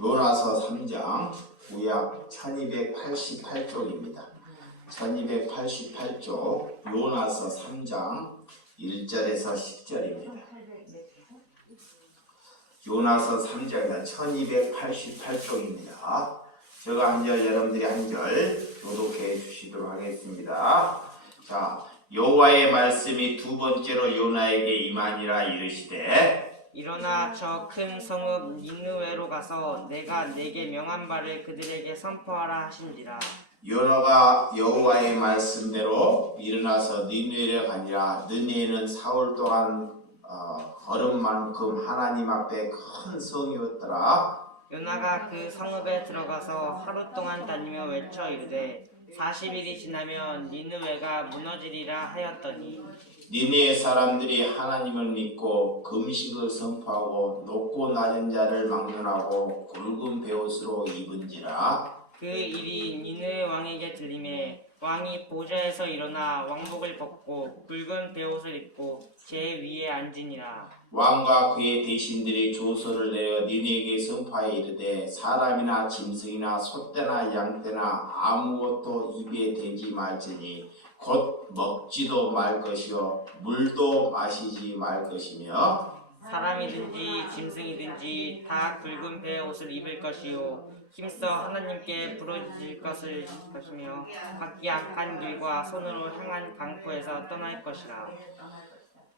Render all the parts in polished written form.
요나서 3장 구약 1288쪽입니다. 1288쪽 요나서 3장 1절에서 10절입니다. 요나서 3장 1288쪽입니다. 제가 한 절, 여러분들이 한 절 교독해 주시도록 하겠습니다. 자, 여호와의 말씀이 두 번째로 요나에게 임하니라 이르시되 일어나 저 큰 성읍 니느웨로 가서 내가 네게 명한 바를 그들에게 선포하라 하신지라. 요나가 여호와의 말씀대로 일어나서 니느웨로 가니라. 니느웨는 사흘 동안 걸음만큼 하나님 앞에 큰 성이었더라. 요나가 그 성읍에 들어가서 하루 동안 다니며 외쳐 이르되 40일이 지나면 니느웨가 무너지리라 하였더니 니느웨 사람들이 하나님을 믿고 금식을 선포하고 높고 낮은 자를 막론하고 굵은 베옷으로 입은지라. 그 일이 니느웨 왕에게 들리매 왕이 보좌에서 일어나 왕복을 벗고 굵은 베옷을 입고 제 위에 앉으니라. 왕과 그의 대신들이 조서를 내어 니느웨에게 선포하여 이르되 사람이나 짐승이나 소떼나 양떼나 아무것도 입에 대지 말지니 곧 먹지도 말 것이요 물도 마시지 말 것이며 사람이든지 짐승이든지 다 굵은 베옷을 입을 것이요 힘써 하나님께 부르짖을 것이며 각기 악한 길과 손으로 향한 강포에서 떠날 것이라.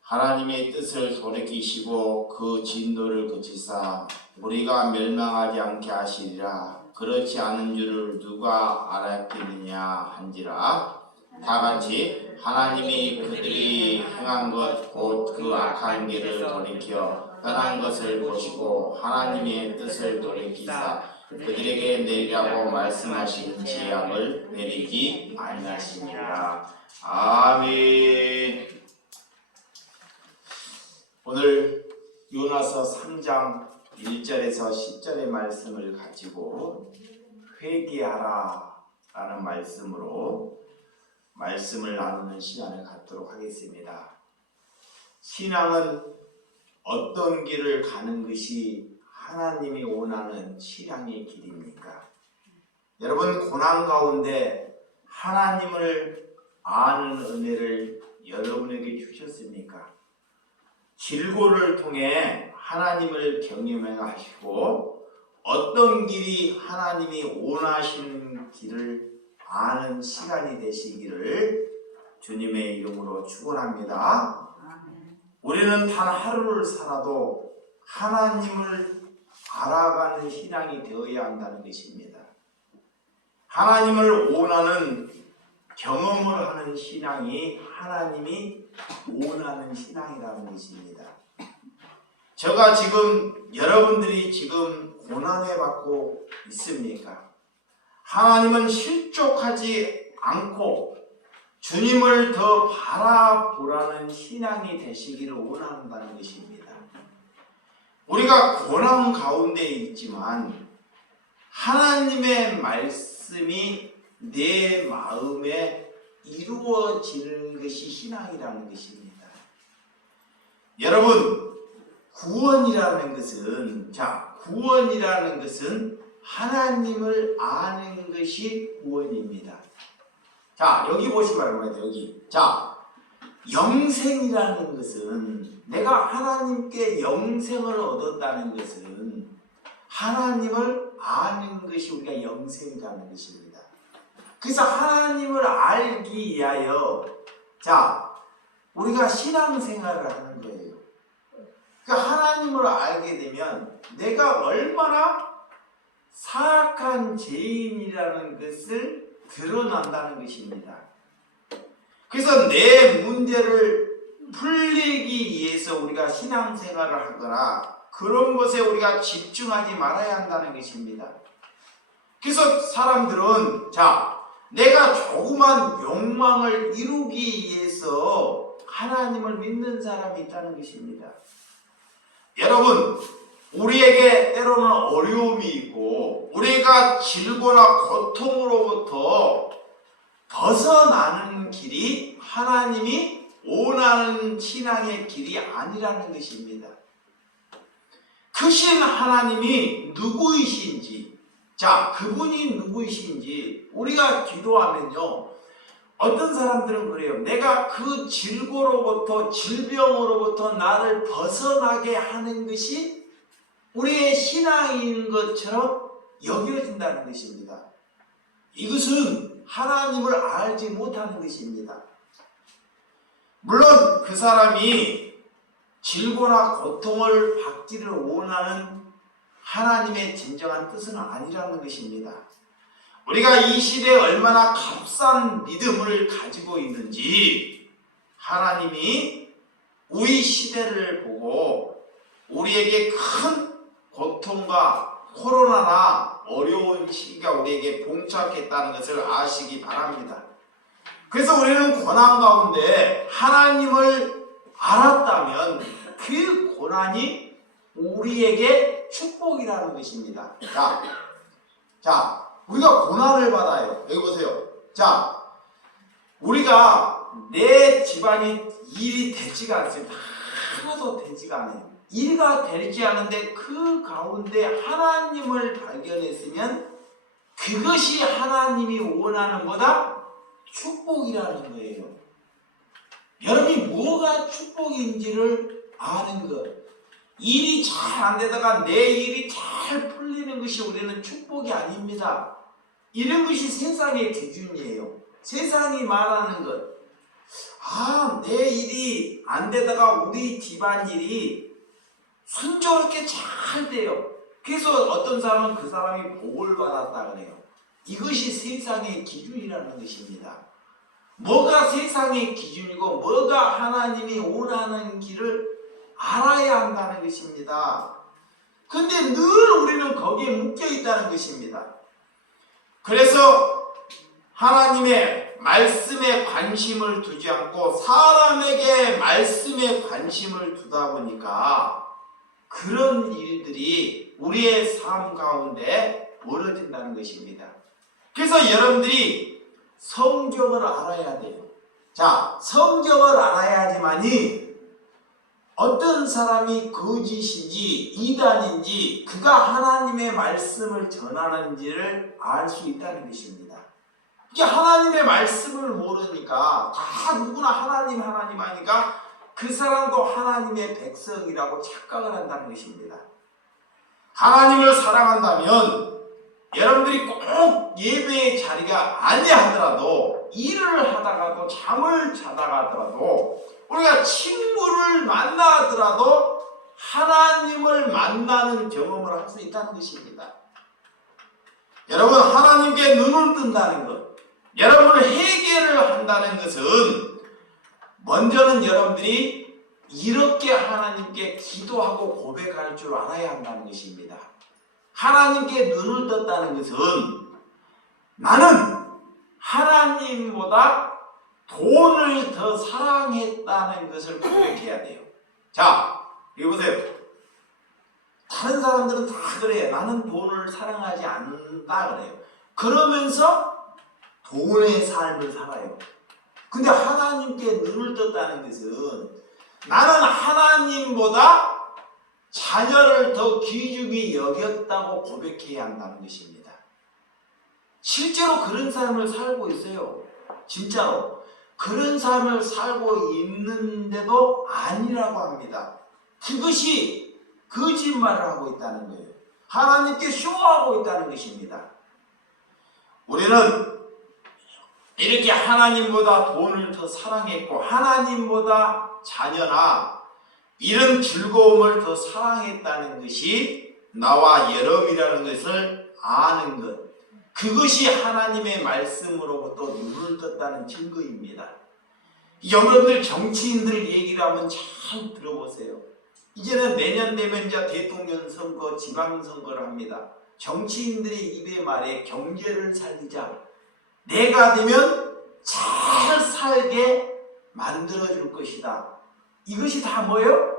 하나님의 뜻을 돌이키시고 그 진노를 그치사 우리가 멸망하지 않게 하시리라. 그렇지 않은 줄을 누가 알았겠느냐 한지라. 다같이 하나님이 그들이 행한 것 곧 그 악한 길을 돌이켜 떠난 것을 보시고 하나님의 뜻을 돌이키사 그들에게 내리라고 말씀하신 재앙을 내리지 아니하시니라. 아멘. 오늘 요나서 3장 1절에서 10절의 말씀을 가지고 회개하라 라는 말씀으로 말씀을 나누는 시간을 갖도록 하겠습니다. 신앙은 어떤 길을 가는 것이 하나님이 원하는 신앙의 길입니까? 여러분, 고난 가운데 하나님을 아는 은혜를 여러분에게 주셨습니까? 질고를 통해 하나님을 경험해 하시고 어떤 길이 하나님이 원하시는 길을 아는 시간이 되시기를 주님의 이름으로 축원합니다. 우리는 단 하루를 살아도 하나님을 알아가는 신앙이 되어야 한다는 것입니다. 하나님을 원하는 경험을 하는 신앙이 하나님이 원하는 신앙이라는 것입니다. 제가 지금 여러분들이 지금 고난에 받고 있습니까? 하나님은 실족하지 않고 주님을 더 바라보라는 신앙이 되시기를 원한다는 것입니다. 우리가 고난 가운데 있지만 하나님의 말씀이 내 마음에 이루어지는 것이 신앙이라는 것입니다. 여러분, 구원이라는 것은 하나님을 아는 것이 구원입니다. 자, 여기 보시면 말입니다. 여기. 자, 영생이라는 것은 내가 하나님께 영생을 얻었다는 것은 하나님을 아는 것이 우리가 영생이라는 것입니다. 그래서 하나님을 알기 위하여 우리가 신앙생활을 하는 거예요. 그러니까 하나님을 알게 되면 내가 얼마나 사악한 죄인이라는 것을 드러난다는 것입니다. 그래서 내 문제를 풀리기 위해서 우리가 신앙생활을 하거나 그런 것에 우리가 집중하지 말아야 한다는 것입니다. 그래서 사람들은 내가 조그만 욕망을 이루기 위해서 하나님을 믿는 사람이 있다는 것입니다. 여러분, 우리에게 때로는 어려움이 있고 우리가 질고나 고통으로부터 벗어나는 길이 하나님이 원하는 신앙의 길이 아니라는 것입니다. 크신 하나님이 누구이신지, 자, 그분이 누구이신지 우리가 기도하면요, 어떤 사람들은 그래요. 내가 그 질고로부터, 질병으로부터 나를 벗어나게 하는 것이 우리의 신앙인 것처럼 여겨진다는 것입니다. 이것은 하나님을 알지 못하는 것입니다. 물론 그 사람이 질고나 고통을 받기를 원하는 하나님의 진정한 뜻은 아니라는 것입니다. 우리가 이 시대에 얼마나 값싼 믿음을 가지고 있는지 하나님이 우리 시대를 보고 우리에게 큰 고통과 코로나나 어려운 시기가 우리에게 봉착했다는 것을 아시기 바랍니다. 그래서 우리는 고난 가운데 하나님을 알았다면 그 고난이 우리에게 축복이라는 것입니다. 자, 우리가 고난을 받아요. 여기 보세요. 자, 우리가 내 집안이 일이 되지가 않습니다. 하나도 되지가 않아요. 일가 되지 않은데 그 가운데 하나님을 발견했으면 그것이 하나님이 원하는 거다 축복이라는 거예요. 여러분이 뭐가 축복인지를 아는 것. 일이 잘 안 되다가 내 일이 잘 풀리는 것이 우리는 축복이 아닙니다. 이런 것이 세상의 기준이에요. 세상이 말하는 것. 아, 내 일이 안 되다가 우리 집안일이 순조롭게 잘 돼요. 그래서 어떤 사람은 그 사람이 복을 받았다 그래요. 이것이 세상의 기준이라는 것입니다. 뭐가 세상의 기준이고 뭐가 하나님이 원하는 길을 알아야 한다는 것입니다. 근데 늘 우리는 거기에 묶여 있다는 것입니다. 그래서 하나님의 말씀에 관심을 두지 않고 사람에게 말씀에 관심을 두다 보니까 그런 일들이 우리의 삶 가운데 벌어진다는 것입니다. 그래서 여러분들이 성경을 알아야 돼요. 자, 성경을 알아야지만이 어떤 사람이 거짓인지 이단인지 그가 하나님의 말씀을 전하는지를 알 수 있다는 것입니다. 이게 하나님의 말씀을 모르니까 다 누구나 하나님 하니까 그 사람도 하나님의 백성이라고 착각을 한다는 것입니다. 하나님을 사랑한다면 여러분들이 꼭 예배의 자리가 아니하더라도 일을 하다가도 잠을 자다가 하더라도 우리가 친구를 만나더라도 하나님을 만나는 경험을 할 수 있다는 것입니다. 여러분, 하나님께 눈을 뜬다는 것, 여러분을 회개를 한다는 것은 먼저는 여러분들이 이렇게 하나님께 기도하고 고백할 줄 알아야 한다는 것입니다. 하나님께 눈을 떴다는 것은 나는 하나님보다 돈을 더 사랑했다는 것을 고백해야 돼요. 자, 여기 보세요. 다른 사람들은 다 그래요. 나는 돈을 사랑하지 않는다 그래요. 그러면서 돈의 삶을 살아요. 근데 하나님께 눈을 떴다는 것은 나는 하나님보다 자녀를 더 귀중히 여겼다고 고백해야 한다는 것입니다. 실제로 그런 삶을 살고 있어요. 진짜로. 그런 삶을 살고 있는데도 아니라고 합니다. 그것이 거짓말을 하고 있다는 거예요. 하나님께 쇼하고 있다는 것입니다. 우리는 이렇게 하나님보다 돈을 더 사랑했고 하나님보다 자녀나 이런 즐거움을 더 사랑했다는 것이 나와 여러분이라는 것을 아는 것, 그것이 하나님의 말씀으로부터 눈을 떴다는 증거입니다. 여러분들 정치인들 얘기를 한번 잘 들어보세요. 이제는 내년 되면 이제 대통령 선거, 지방선거를 합니다. 정치인들의 입에 말해 경제를 살리자, 내가 되면 잘 살게 만들어줄 것이다. 이것이 다 뭐예요?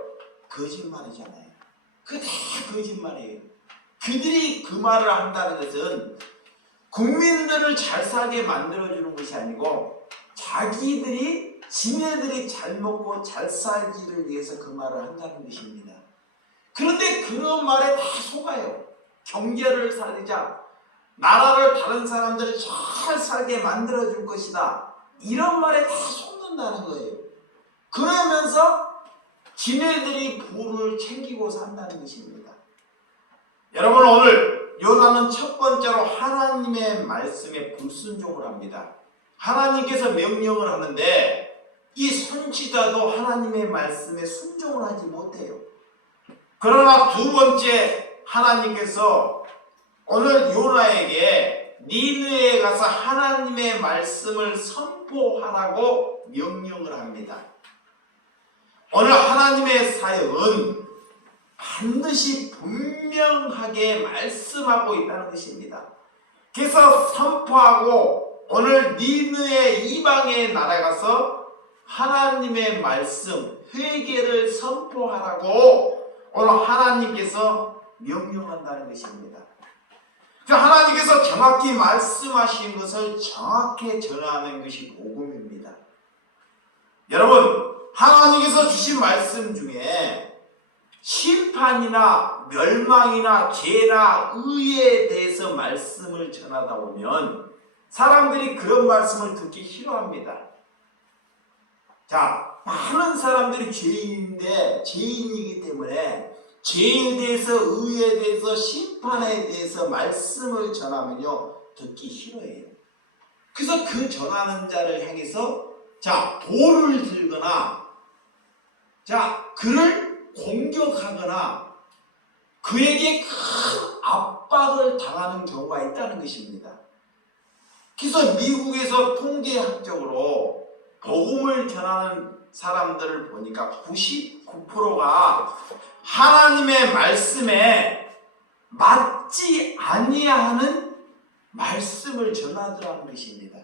거짓말이잖아요. 그거 다 거짓말이에요. 그들이 그 말을 한다는 것은 국민들을 잘 살게 만들어주는 것이 아니고 지네들이 잘 먹고 잘 살기를 위해서 그 말을 한다는 것입니다. 그런데 그런 말에 다 속아요. 경제를 살리자, 나라를 다른 사람들이 잘 살게 만들어줄 것이다, 이런 말에 다 속는다는 거예요. 그러면서 지네들이 부를 챙기고 산다는 것입니다. 여러분, 오늘 요나는 첫 번째로 하나님의 말씀에 불순종을 합니다. 하나님께서 명령을 하는데 이 선지자도 하나님의 말씀에 순종을 하지 못해요. 그러나 두 번째, 하나님께서 오늘 요나에게 니느웨에 가서 하나님의 말씀을 선포하라고 명령을 합니다. 오늘 하나님의 사역은 반드시 분명하게 말씀하고 있다는 것입니다. 그래서 선포하고 오늘 니느웨 이방의 나라에 가서 하나님의 말씀, 회개를 선포하라고 오늘 하나님께서 명령한다는 것입니다. 하나님께서 정확히 말씀하신 것을 정확히 전하는 것이 복음입니다. 여러분, 하나님께서 주신 말씀 중에 심판이나 멸망이나 죄나 의에 대해서 말씀을 전하다 보면 사람들이 그런 말씀을 듣기 싫어합니다. 자, 많은 사람들이 죄인이기 때문에 죄에 대해서, 의에 대해서, 심판에 대해서 말씀을 전하면요, 듣기 싫어해요. 그래서 그 전하는 자를 향해서 돌을 들거나 그를 공격하거나 그에게 큰 압박을 당하는 경우가 있다는 것입니다. 그래서 미국에서 통계학적으로 복음을 전하는 사람들을 보니까 99%가 하나님의 말씀에 맞지 아니하는 말씀을 전하더라는 것입니다.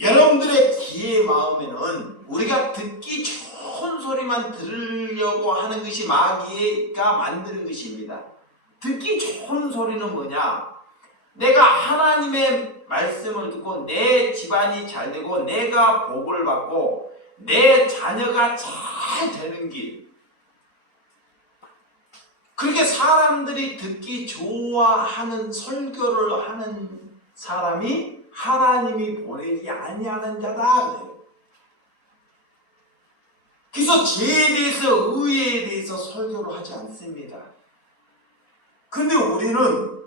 여러분들의 귀의 마음에는 우리가 듣기 좋은 소리만 들으려고 하는 것이 마귀가 만드는 것입니다. 듣기 좋은 소리는 뭐냐? 내가 하나님의 말씀을 듣고 내 집안이 잘 되고 내가 복을 받고 내 자녀가 잘 되는 길, 그렇게 사람들이 듣기 좋아하는 설교를 하는 사람이 하나님이 보내지 아니하는 자다 그래요. 그래서 죄에 대해서, 의에 대해서 설교를 하지 않습니다. 근데 우리는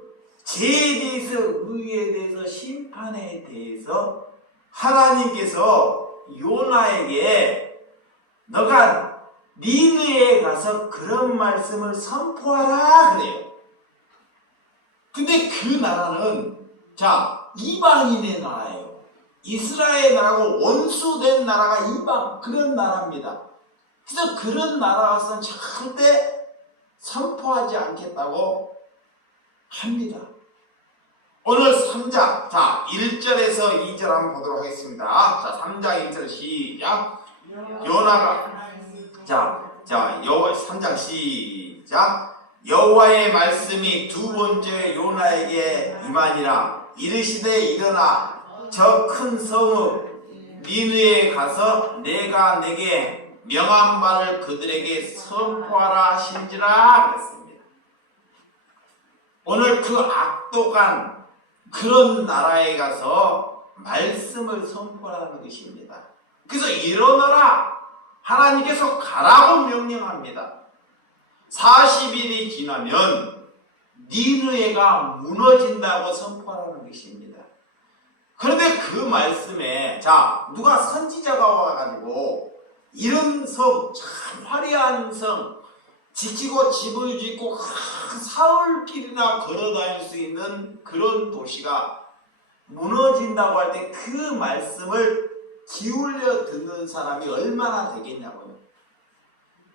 죄에 대해서, 의에 대해서, 심판에 대해서 하나님께서 요나에게 너가 니느웨에 가서 그런 말씀을 선포하라 그래요. 근데 그 나라는 이방인의 나라예요. 이스라엘 나라고 원수된 나라가 이방, 그런 나라입니다. 그래서 그런 나라 가서는 절대 선포하지 않겠다고 합니다. 오늘 3장, 1절에서 2절 한번 보도록 하겠습니다. 3장 1절 시작. 요나가, 3장 시작. 여호와의 말씀이 두 번째 요나에게 임하니라. 이르시되 일어나 저 큰 성읍 니느웨에 가서 내가 내게 명한 바를 그들에게 선포하라 하신지라 그랬습니다. 오늘 그 악독한 그런 나라에 가서 말씀을 선포하라는 것입니다. 그래서 일어나라, 하나님께서 가라고 명령합니다. 40일이 지나면 니느웨가 무너진다고 선포하라는 것입니다. 그런데 그 말씀에 누가 선지자가 와가지고 이런 성, 참 화려한 성, 지키고 집을 짓고 사흘길이나 걸어다닐 수 있는 그런 도시가 무너진다고 할 때 그 말씀을 기울여 듣는 사람이 얼마나 되겠냐고요.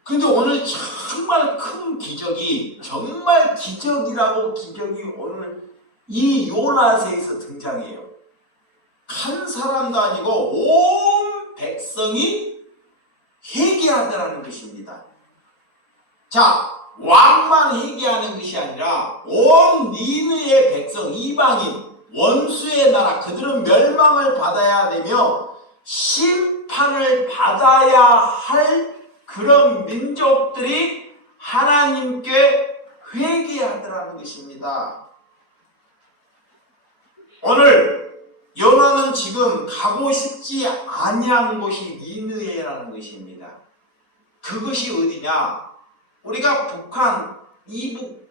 근데 오늘 정말 큰 기적이, 정말 기적이라고 기적이 오늘 이 요나서에서 등장해요. 한 사람도 아니고 온 백성이 회개하더라는 것입니다. 왕만 회개하는 것이 아니라 온 니느웨의 백성, 이방인, 원수의 나라, 그들은 멸망을 받아야 되며 심판을 받아야 할 그런 민족들이 하나님께 회개하더라는 것입니다. 오늘 요나는 지금 가고 싶지 아니한 곳이 니느웨라는 것입니다. 그것이 어디냐? 우리가 북한 이북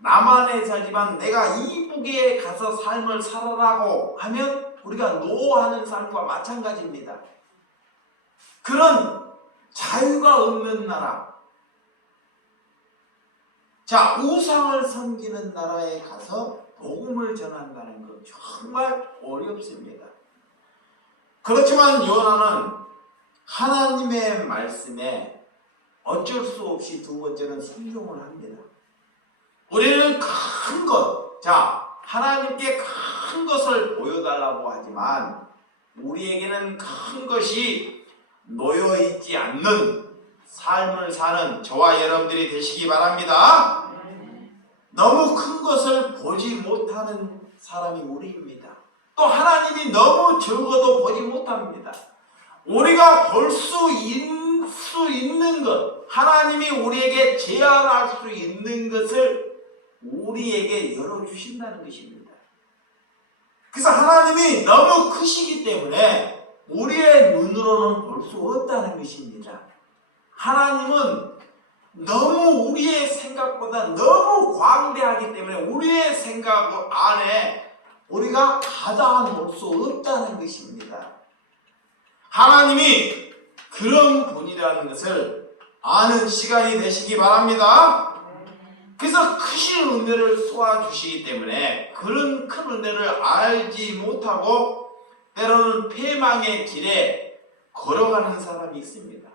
남한에 살지만 내가 이북에 가서 삶을 살아라고 하면 우리가 노하는 삶과 마찬가지입니다. 그런 자유가 없는 나라, 자, 우상을 섬기는 나라에 가서 복음을 전한다는 것 정말 어렵습니다. 그렇지만 요나는 하나님의 말씀에 어쩔 수 없이 두 번째는 순종을 합니다. 우리는 큰 것, 자, 하나님께 큰 것을 보여달라고 하지만 우리에게는 큰 것이 놓여있지 않는 삶을 사는 저와 여러분들이 되시기 바랍니다. 너무 큰 것을 보지 못하는 사람이 우리입니다. 또 하나님이 너무 적어도 보지 못합니다. 우리가 볼 수 있는 것, 하나님이 우리에게 제한할 수 있는 것을 우리에게 열어주신다는 것입니다. 그래서 하나님이 너무 크시기 때문에 우리의 눈으로는 볼 수 없다는 것입니다. 하나님은 너무 우리의 생각보다 너무 광대하기 때문에 우리의 생각 안에 우리가 가다 놓을 수 없다는 것입니다. 하나님이 그런 분이라는 것을 아는 시간이 되시기 바랍니다. 그래서 크신 은혜를 쏘아주시기 때문에 그런 큰 은혜를 알지 못하고 때로는 패망의 길에 걸어가는 사람이 있습니다.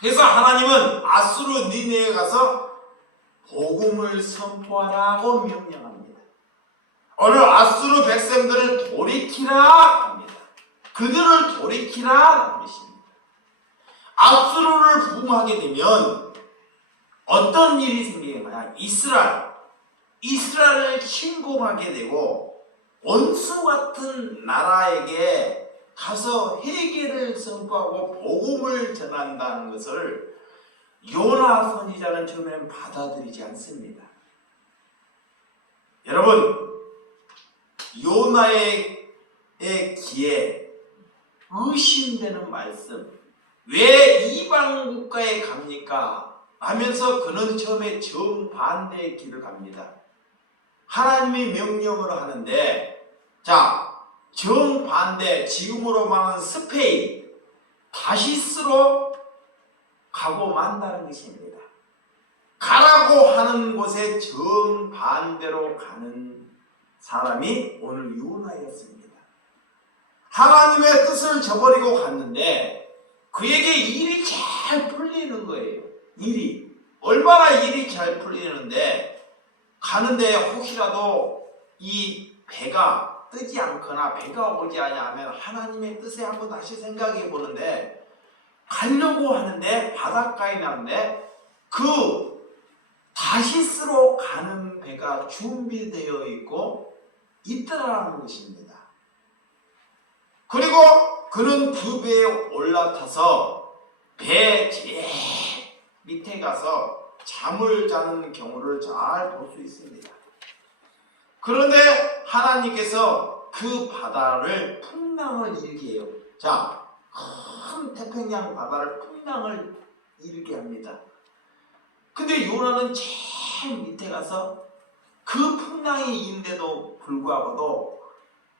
그래서 하나님은 아수르 니네에 가서 복음을 선포하라고 명령합니다. 오늘 아수르 백성들을 돌이키라 합니다. 그들을 돌이키라 것입니다. 아수르를 부흥하게 되면 어떤 일이 생기냐? 이스라엘을 침공하게 되고 원수 같은 나라에게 가서 회개를 선포하고 복음을 전한다는 것을 요나 선지자는 처음에는 받아들이지 않습니다. 여러분, 요나의 귀에 의심되는 말씀, 왜 이방 국가에 갑니까? 하면서 그는 처음에 정반대의 길을 갑니다. 하나님이 명령을 하는데, 자, 정반대, 지금으로 말하는 스페인, 다시스로 가고 만다는 것입니다. 가라고 하는 곳에 정반대로 가는 사람이 오늘 요나였습니다. 하나님의 뜻을 저버리고 갔는데 그에게 일이 잘 풀리는 거예요. 얼마나 일이 잘 풀리는데 가는데 혹시라도 이 배가 뜨지 않거나 배가 오지 않으면 하나님의 뜻에 한번 다시 생각해 보는데 가려고 하는데 바닷가에 나는데 그 다시스로 가는 배가 준비되어 있더라는 것입니다. 그리고 그는 그 배에 올라타서 배 제일 밑에 가서 잠을 자는 경우를 잘 볼 수 있습니다. 그런데 하나님께서 그 바다를 풍랑을 일게 해요. 자, 큰 태평양 바다를 풍랑을 일게 합니다. 근데 요나는 제일 밑에 가서 그 풍랑이 있는데도 불구하고도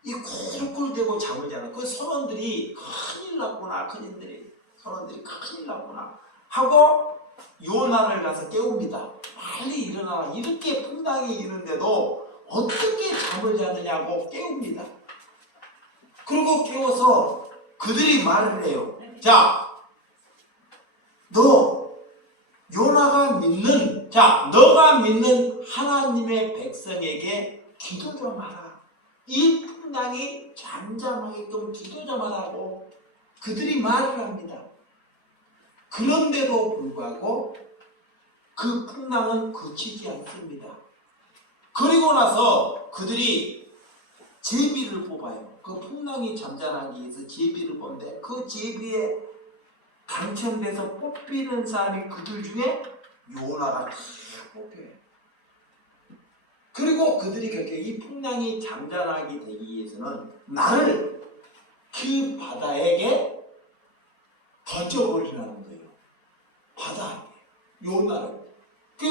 이 콜콜대고 잠을 자는 그 선원들이 큰일 났구나, 선원들이 큰일 났구나 하고 요나를 가서 깨웁니다. 빨리 일어나라. 이렇게 풍랑이 있는데도 어떻게 잠을 자느냐고 깨웁니다. 그리고 깨워서 그들이 말을 해요. 자, 요나가 믿는, 너가 믿는 하나님의 백성에게 기도 좀 하라. 이 풍랑이 잠잠하게끔 기도 좀 하라고 그들이 말을 합니다. 그런데도 불구하고 그 풍랑은 그치지 않습니다. 그리고 나서 그들이 제비를 뽑아요. 그 풍랑이 잠잠하기 위해서 제비를 뽑는데 그 제비에 당첨돼서 뽑히는 사람이 그들 중에 요나가 다 뽑혀요. 그리고 그들이 그렇게 이 풍랑이 잠잠하게 되기 위해서는 나를 그 바다에게 던져버리라는 거예요. 바다에 요나를. 그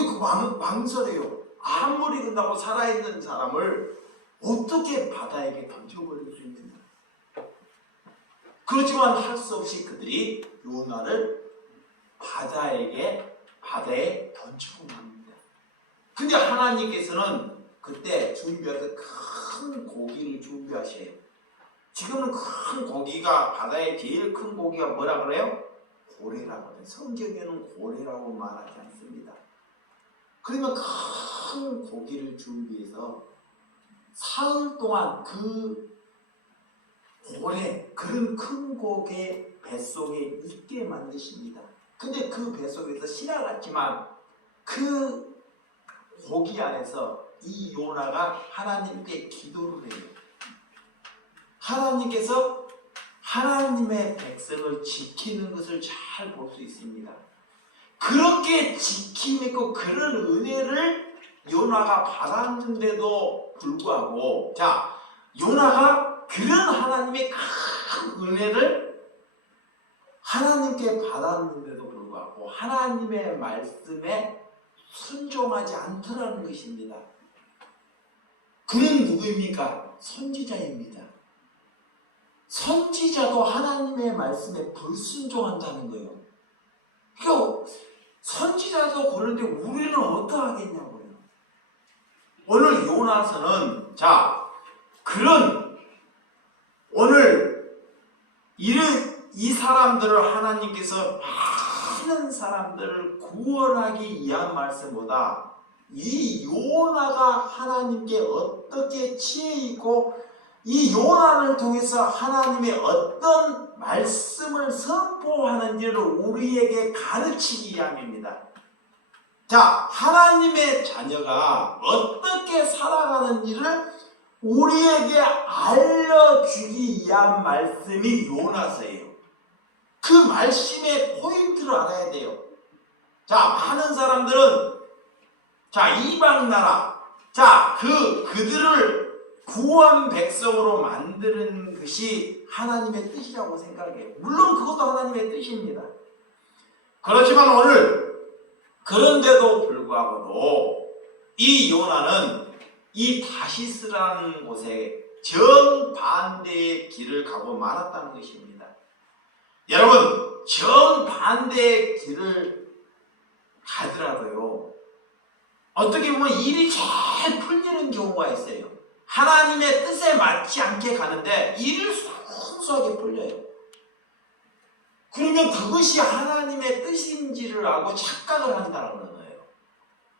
망설여요. 아무리 근다고 살아있는 사람을 어떻게 바다에게 던져버릴 수 있느냐. 그렇지만 할 수 없이 그들이 요나를 바다에 던지고 맙니다. 근데 하나님께서는 그때 준비해서 큰 고기를 준비하셔요. 지금은 큰 고기가, 바다의 제일 큰 고기가 뭐라 그래요? 고래라고 해요. 성경에는 고래라고 말하지 않습니다. 그러면 큰 고기를 준비해서 사흘 동안 그 고래, 그런 큰 고개 뱃속에 있게 만드십니다. 근데 그 뱃속에서 신화 같지만 그 고기 안에서 이 요나가 하나님께 기도를 해요. 하나님께서 하나님의 백성을 지키는 것을 잘 볼 수 있습니다. 그렇게 지키고 그런 은혜를 요나가 받았는데도 불구하고, 자, 요나가 그런 하나님의 큰 은혜를 하나님께 받았는데도 불구하고 하나님의 말씀에 순종하지 않더라는 것입니다. 그는 누구입니까? 선지자입니다. 선지자도 하나님의 말씀에 불순종한다는 거예요. 그러니까 선지자도 그런데 우리는 어떠하겠냐고요. 오늘 요나서는, 자, 그런 오늘 이 사람들을 하나님께서 많은 사람들을 구원하기 위한 말씀보다 이 요나가 하나님께 어떻게 치에 있고 이 요나를 통해서 하나님의 어떤 말씀을 선포하는지를 우리에게 가르치기 위함입니다. 자, 하나님의 자녀가 어떻게 살아가는지를 우리에게 알려주기 위한 말씀이 요나서예요. 그 말씀의 포인트를 알아야 돼요. 자, 많은 사람들은, 자, 이방 나라, 자, 그들을 구원 백성으로 만드는 것이 하나님의 뜻이라고 생각해요. 물론 그것도 하나님의 뜻입니다. 그렇지만 오늘 그런데도 불구하고도 이 요나는 이 다시스라는 곳에 정반대의 길을 가고 말았다는 것입니다. 여러분, 정반대의 길을 가더라도요, 어떻게 보면 일이 잘 풀리는 경우가 있어요. 하나님의 뜻에 맞지 않게 가는데 일을 순수하게 풀려요. 그러면 그것이 하나님의 뜻인지를 알고 착각을 한다는 거예요.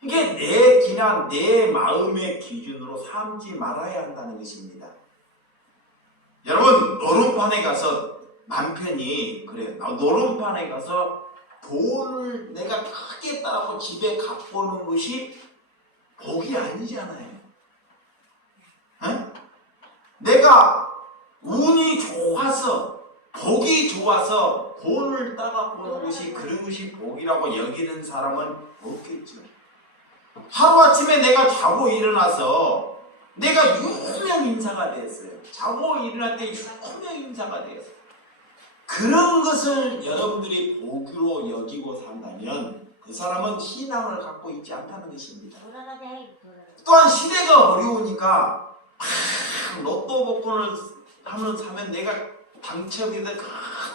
이게 내 기나 내 마음의 기준으로 삼지 말아야 한다는 것입니다. 여러분, 노름판에 가서 남편이 그래요. 노름판에 가서 돈을 내가 크게 따라고 집에 갖고 오는 것이 복이 아니잖아요. 에? 내가 운이 좋아서 복이 좋아서 돈을 따갖고 오는 것이 그것이 복이라고 여기는 사람은 없겠죠. 하루아침에 내가 자고 일어나서 내가 유명 인사가 되었어요. 자고 일어날 때 유명 인사가 되었어요. 그런 것을 여러분들이 복으로 여기고 산다면 그 사람은 신앙을 갖고 있지 않다는 것입니다. 또한 시대가 어려우니까 로또 복권을 사면 내가 당첨이 돼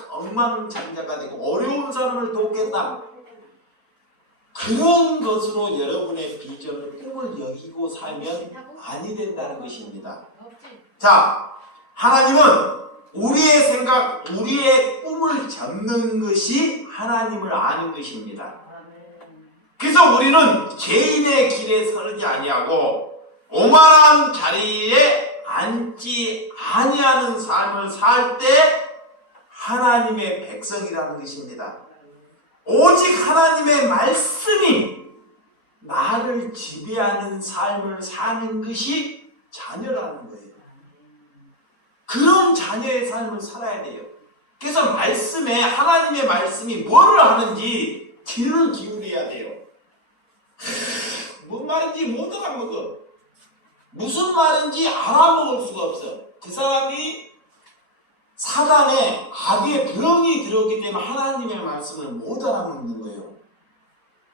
억만장자가 되고 어려운 사람을 돕겠다. 그런 것으로 여러분의 비전을, 꿈을 여기고 살면 아니 된다는 것입니다. 자, 하나님은 우리의 생각, 우리의 꿈을 잡는 것이 하나님을 아는 것입니다. 그래서 우리는 죄인의 길에 서르지 아니하고 오만한 자리에 앉지 아니하는 삶을 살 때 하나님의 백성이라는 것입니다. 오직 하나님의 말씀이 나를 지배하는 삶을 사는 것이 자녀라는 거예요. 그런 자녀의 삶을 살아야 돼요. 그래서 말씀에 하나님의 말씀이 뭐를 하는지 귀를 기울여야 돼요. 뭔 말인지 못 알아먹어. 무슨 말인지 알아먹을 수가 없어. 그 사람이 사단의 악의 병이 들었기 때문에 하나님의 말씀을 못 알아먹는 거예요.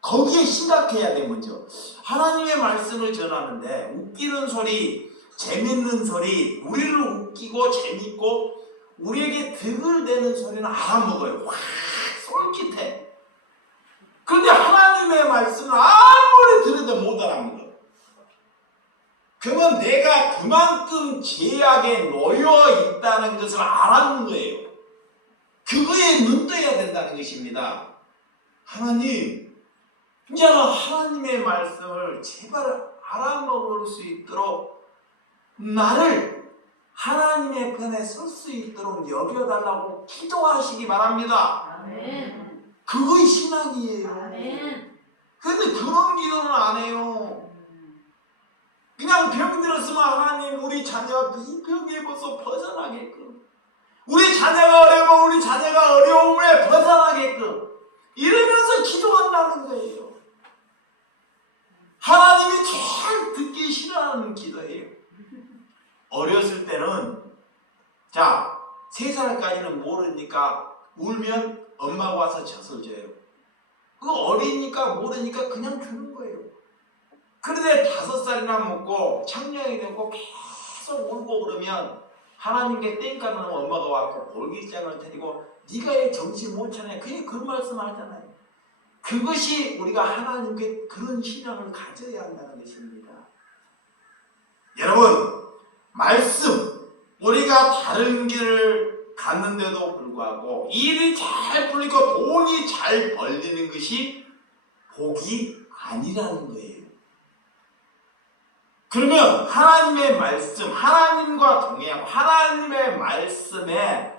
거기에 심각해야 돼. 먼저 하나님의 말씀을 전하는데 웃기는 소리, 재밌는 소리, 우리를 웃기고 재밌고 우리에게 득을 대는 소리는 알아먹어요. 확 솔깃해. 그런데 하나님의 말씀은 아무리 들어도 못 알아먹어. 그러면 내가 그만큼 죄악에 놓여 있다는 것을 알아는 거예요. 그거에 눈 떠야 된다는 것입니다. 하나님, 이제는 하나님의 말씀을 제발 알아먹을 수 있도록 나를 하나님의 편에 설 수 있도록 여겨달라고 기도하시기 바랍니다. 아멘. 그거이 신앙이에요. 아멘. 근데 그런 기도는 안 해요. 그냥 병 들었으면 하나님 우리 자녀 이 병에 벌써 벗어나게끔, 우리 자녀가 어려우면 우리 자녀가 어려움에 벗어나게끔 이러면서 기도한다는 거예요. 하나님이 제일 듣기 싫어하는 기도예요. 어렸을 때는 자 3살까지는 모르니까 울면 엄마가 와서 젖을 줘요. 그 어리니까 모르니까 그냥 주는 거예요. 그런데 5살이나 먹고 청년이 되고 계속 울고 그러면 하나님께 땡까는 엄마가 와서 골기장을 데리고 네가 왜 정신 못 차냐, 그냥 그런 말씀 하잖아요. 그것이 우리가 하나님께 그런 신앙을 가져야 한다는 것입니다. 여러분, 말씀, 우리가 다른 길을 갔는데도 불구하고 일이 잘 풀리고 돈이 잘 벌리는 것이 복이 아니라는 거예요. 그러면 하나님의 말씀, 하나님과 동행하고 하나님의 말씀에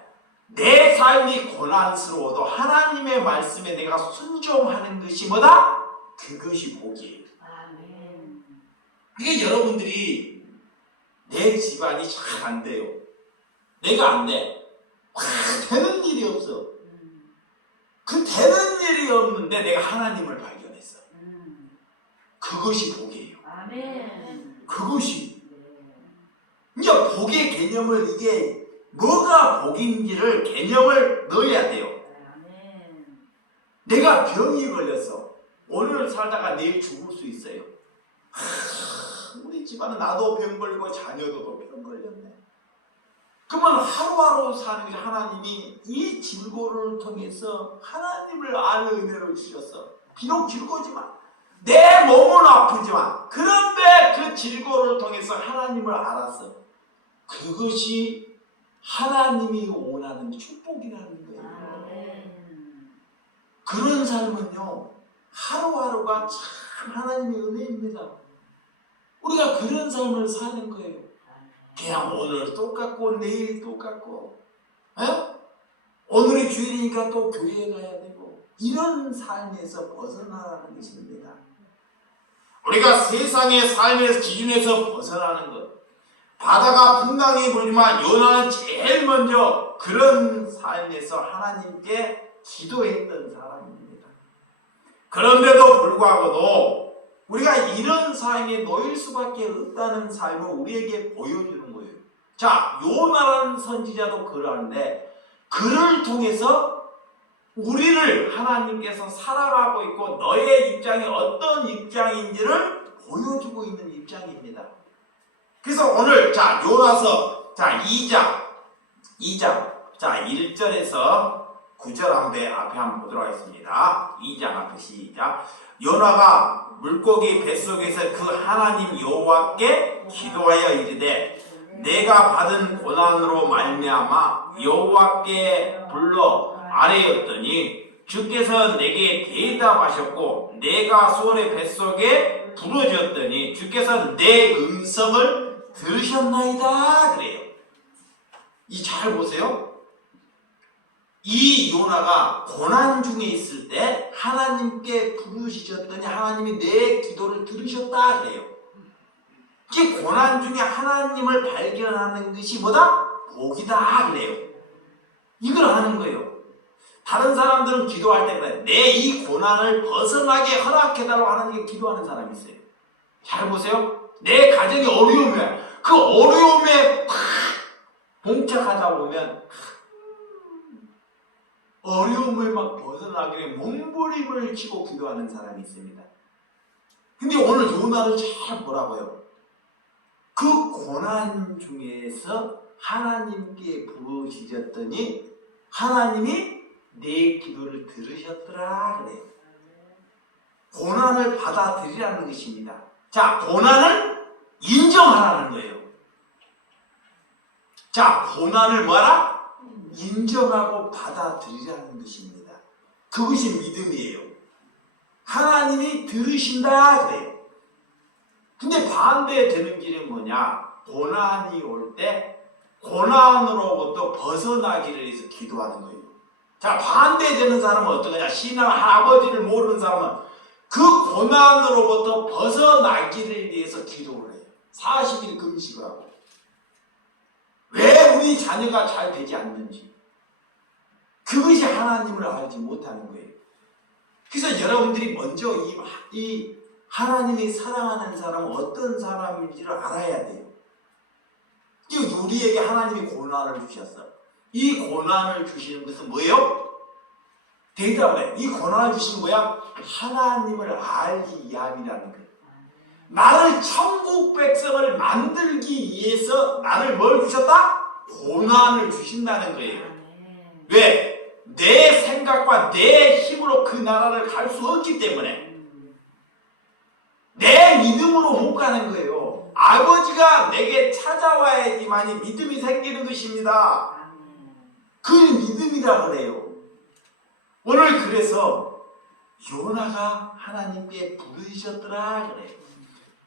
내 삶이 고난스러워도 하나님의 말씀에 내가 순종하는 것이 뭐다? 그것이 복이에요. 아멘. 이게 여러분들이 내 집안이 잘 안 돼요. 내가 안 돼. 되는 일이 없어. 그 되는 일이 없는데 내가 하나님을 발견했어. 그것이 복이에요. 아멘. 그것이. 이제 복의 개념을 이게 뭐가 복인지를 개념을 넣어야 돼요. 아멘. 내가 병이 걸렸어. 오늘 살다가 내일 죽을 수 있어요. 우리 집안은 나도 병 걸리고 자녀도 병 걸렸네. 그러면 하루하루 사는 게 하나님이 이 질고를 통해서 하나님을 아는 은혜를 주셨어. 비록 질고지만 내 몸은 아프지만 그런데 그 질고를 통해서 하나님을 알았어. 그것이 하나님이 원하는 축복이라는 거예요. 아멘. 그런 삶은요, 하루하루가 참 하나님의 은혜입니다. 우리가 그런 삶을 사는 거예요. 그냥 오늘 똑같고 내일 똑같고, 오늘이 주일이니까 또 교회에 가야 되고, 이런 삶에서 벗어나라는 것입니다. 우리가 세상의 삶의 기준에서 벗어나는 것. 바다가 풍랑이 불지만 요나는 제일 먼저 그런 삶에서 하나님께 기도했던 사람입니다. 그런데도 불구하고도 우리가 이런 삶에 놓일 수밖에 없다는 삶을 우리에게 보여주는 거예요. 자, 요나라는 선지자도 그러는데 그를 통해서 우리를 하나님께서 살아가고 있고 너의 입장이 어떤 입장인지를 보여주고 있는 입장입니다. 그래서 오늘 자 요나서 자 2장 자 1절에서 9절 앞에 한번 보도록 하겠습니다. 2장 앞에 시작. 요나가 물고기 뱃속에서 그 하나님 여호와께 기도하여 이르되 내가 받은 고난으로 말미암아 여호와께 불러 아뢰었더니 주께서 내게 대답하셨고 내가 소의 뱃속에 부르짖었더니 주께서 내 음성을 들으셨나이다 그래요. 이 잘 보세요. 이 요나가 고난 중에 있을 때 하나님께 부르짖었더니 하나님이 내 기도를 들으셨다 그래요. 이 고난 중에 하나님을 발견하는 것이 뭐다? 복이다 그래요. 이걸 하는 거예요. 다른 사람들은 기도할 때 그래. 내 이 고난을 벗어나게 허락해달라고 하나님께 기도하는 사람이 있어요. 잘 보세요. 내 가정이 어려움이야. 그 어려움에 팍 봉착하다 보면 어려움을 막 벗어나기 위해 몸부림을 치고 기도하는 사람이 있습니다. 근데 오늘 요나를 잘 보라고요. 그 고난 중에서 하나님께 부르짖었더니 하나님이 내 기도를 들으셨더라 그래요. 고난을 받아들이라는 것입니다. 자, 고난을 인정하라는 거예요. 자, 고난을 뭐하라? 인정하고 받아들이라는 것입니다. 그것이 믿음이에요. 하나님이 들으신다 그래요. 근데 반대되는 길은 뭐냐? 고난이 올 때 고난으로부터 벗어나기를 위해서 기도하는 거예요. 자, 반대되는 사람은 어떤 거냐? 신앙 아버지를 모르는 사람은 그 고난으로부터 벗어나기를 위해서 기도를 해요. 40일 금식을 하고. 왜 우리 자녀가 잘 되지 않는지. 그것이 하나님을 알지 못하는 거예요. 그래서 여러분들이 먼저 이 하나님이 사랑하는 사람은 어떤 사람인지를 알아야 돼요. 우리에게 하나님이 고난을 주셨어. 이 고난을 주시는 것은 뭐예요? 대답을 해. 이 고난을 주시는 거야? 하나님을 알기 위함이라는 거예요. 나를 천국 백성을 만들기 위해서 나를 뭘 주셨다? 고난을 주신다는 거예요. 왜? 내 생각과 내 힘으로 그 나라를 갈 수 없기 때문에 내 믿음으로 못 가는 거예요. 아버지가 내게 찾아와야지만이 믿음이 생기는 것입니다. 그 믿음이라 그래요. 오늘 그래서 요나가 하나님께 부르셨더라 그래요.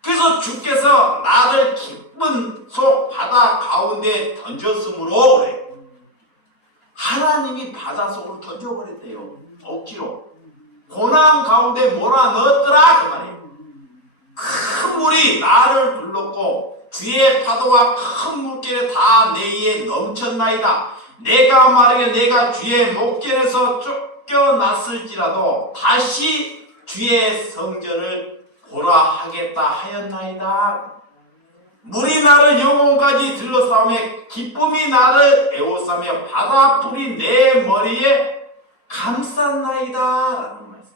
그래서 주께서 나를 깊은 속 바다 가운데 던졌으므로 그래요. 하나님이 바닷속으로 던져버렸대요. 억지로. 고난 가운데 몰아넣었더라 그 말이에요. 큰 물이 나를 둘렀고 주의 파도와 큰 물결에 다 내 위에 넘쳤나이다. 내가 말하기를 내가 주의 목전에서 쫓겨났을지라도 다시 주의 성전을 보라 하겠다 하였나이다. 물이 나를 영혼까지 들러싸며 기쁨이 나를 에워싸며 바다불이 내 머리에 감쌌나이다 라는 말씀.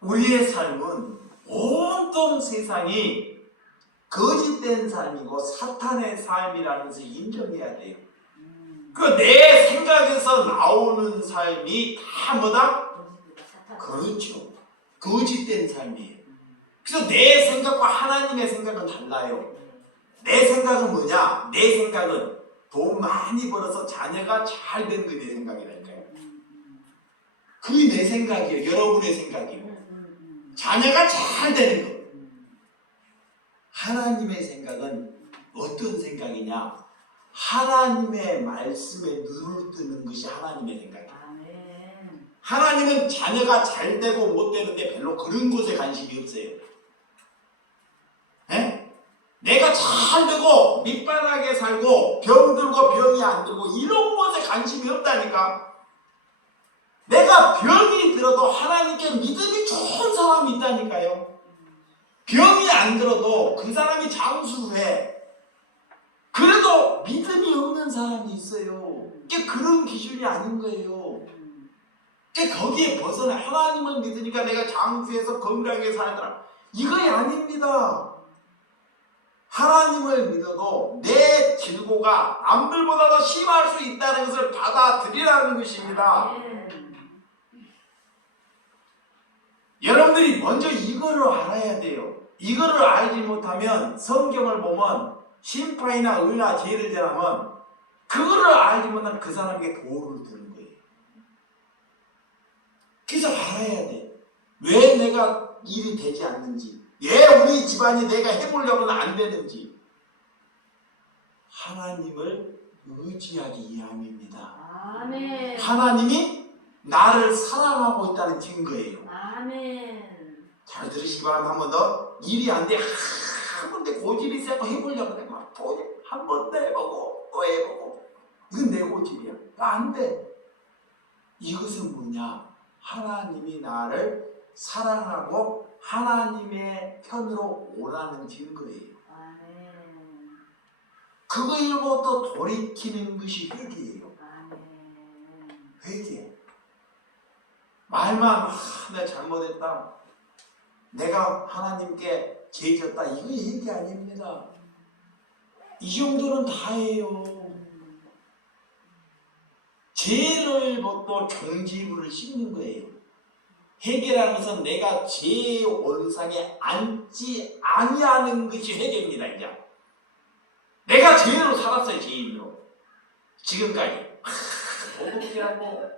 우리의 삶은 온통 세상이 거짓된 삶이고 사탄의 삶이라는 것을 인정해야 돼요. 그 내 생각에서 나오는 삶이 다 뭐다? 그렇죠. 거짓된 삶이에요. 그래서 내 생각과 하나님의 생각은 달라요. 내 생각은 뭐냐? 내 생각은 돈 많이 벌어서 자녀가 잘 된 게 내 생각이라니까요. 그게 내 생각이에요. 여러분의 생각이에요. 자녀가 잘 되는 거. 하나님의 생각은 어떤 생각이냐? 하나님의 말씀에 눈을 뜨는 것이 하나님의 생각이에요. 하나님은 자녀가 잘 되고 못 되는데 별로 그런 것에 관심이 없어요. 네? 내가 잘 되고 밑바닥에 살고 병들고 병이 안 들고 이런 것에 관심이 없다니까. 내가 병이 들어도 하나님께 믿음이 좋은 사람이 있다니까요. 병이 안 들어도 그 사람이 장수를 해. 그래도 믿음이 없는 사람이 있어요. 이게 그런 기준이 아닌 거예요. 거기에 벗어나 하나님을 믿으니까 내가 장수해서 건강하게 살더라. 이거이 아닙니다. 하나님을 믿어도 내 질고가 남들보다 더 심할 수 있다는 것을 받아들이라는 것입니다. 여러분들이 먼저 이거를 알아야 돼요. 이거를 알지 못하면 성경을 보면 심판이나 의나 죄를 지나면 그거를 알지 못하면 그 사람에게 도를 드는 거예요. 그래서 알아야 돼. 왜 내가 일이 되지 않는지, 왜 우리 집안이 내가 해보려고는 안 되는지. 하나님을 의지하기 위함입니다. 아멘. 하나님이 나를 사랑하고 있다는 증거예요. 아멘. 잘 들으시기 바랍니다. 한 번 더. 일이 안 돼. 한 번 더 고집이 세고 해보려고 그래. 막 한 번 더 해보고 또 해보고 이건 내 고집이야. 안 돼. 이것은 뭐냐? 하나님이 나를 사랑하고 하나님의 편으로 오라는 증거예요. 아멘. 그거일부터 돌이키는 것이 회개예요. 아멘. 회개. 말만 내가 잘못했다. 내가 하나님께 죄졌다. 이거 회개 아닙니다. 이 정도는 다예요. 죄를부터 종지부를 씹는 거예요. 회개라는 것은 내가 죄의 온상에 앉지 아니하는 것이 회개입니다. 이제 내가 죄로 살았어요. 죄인으로 지금까지 도둑질하고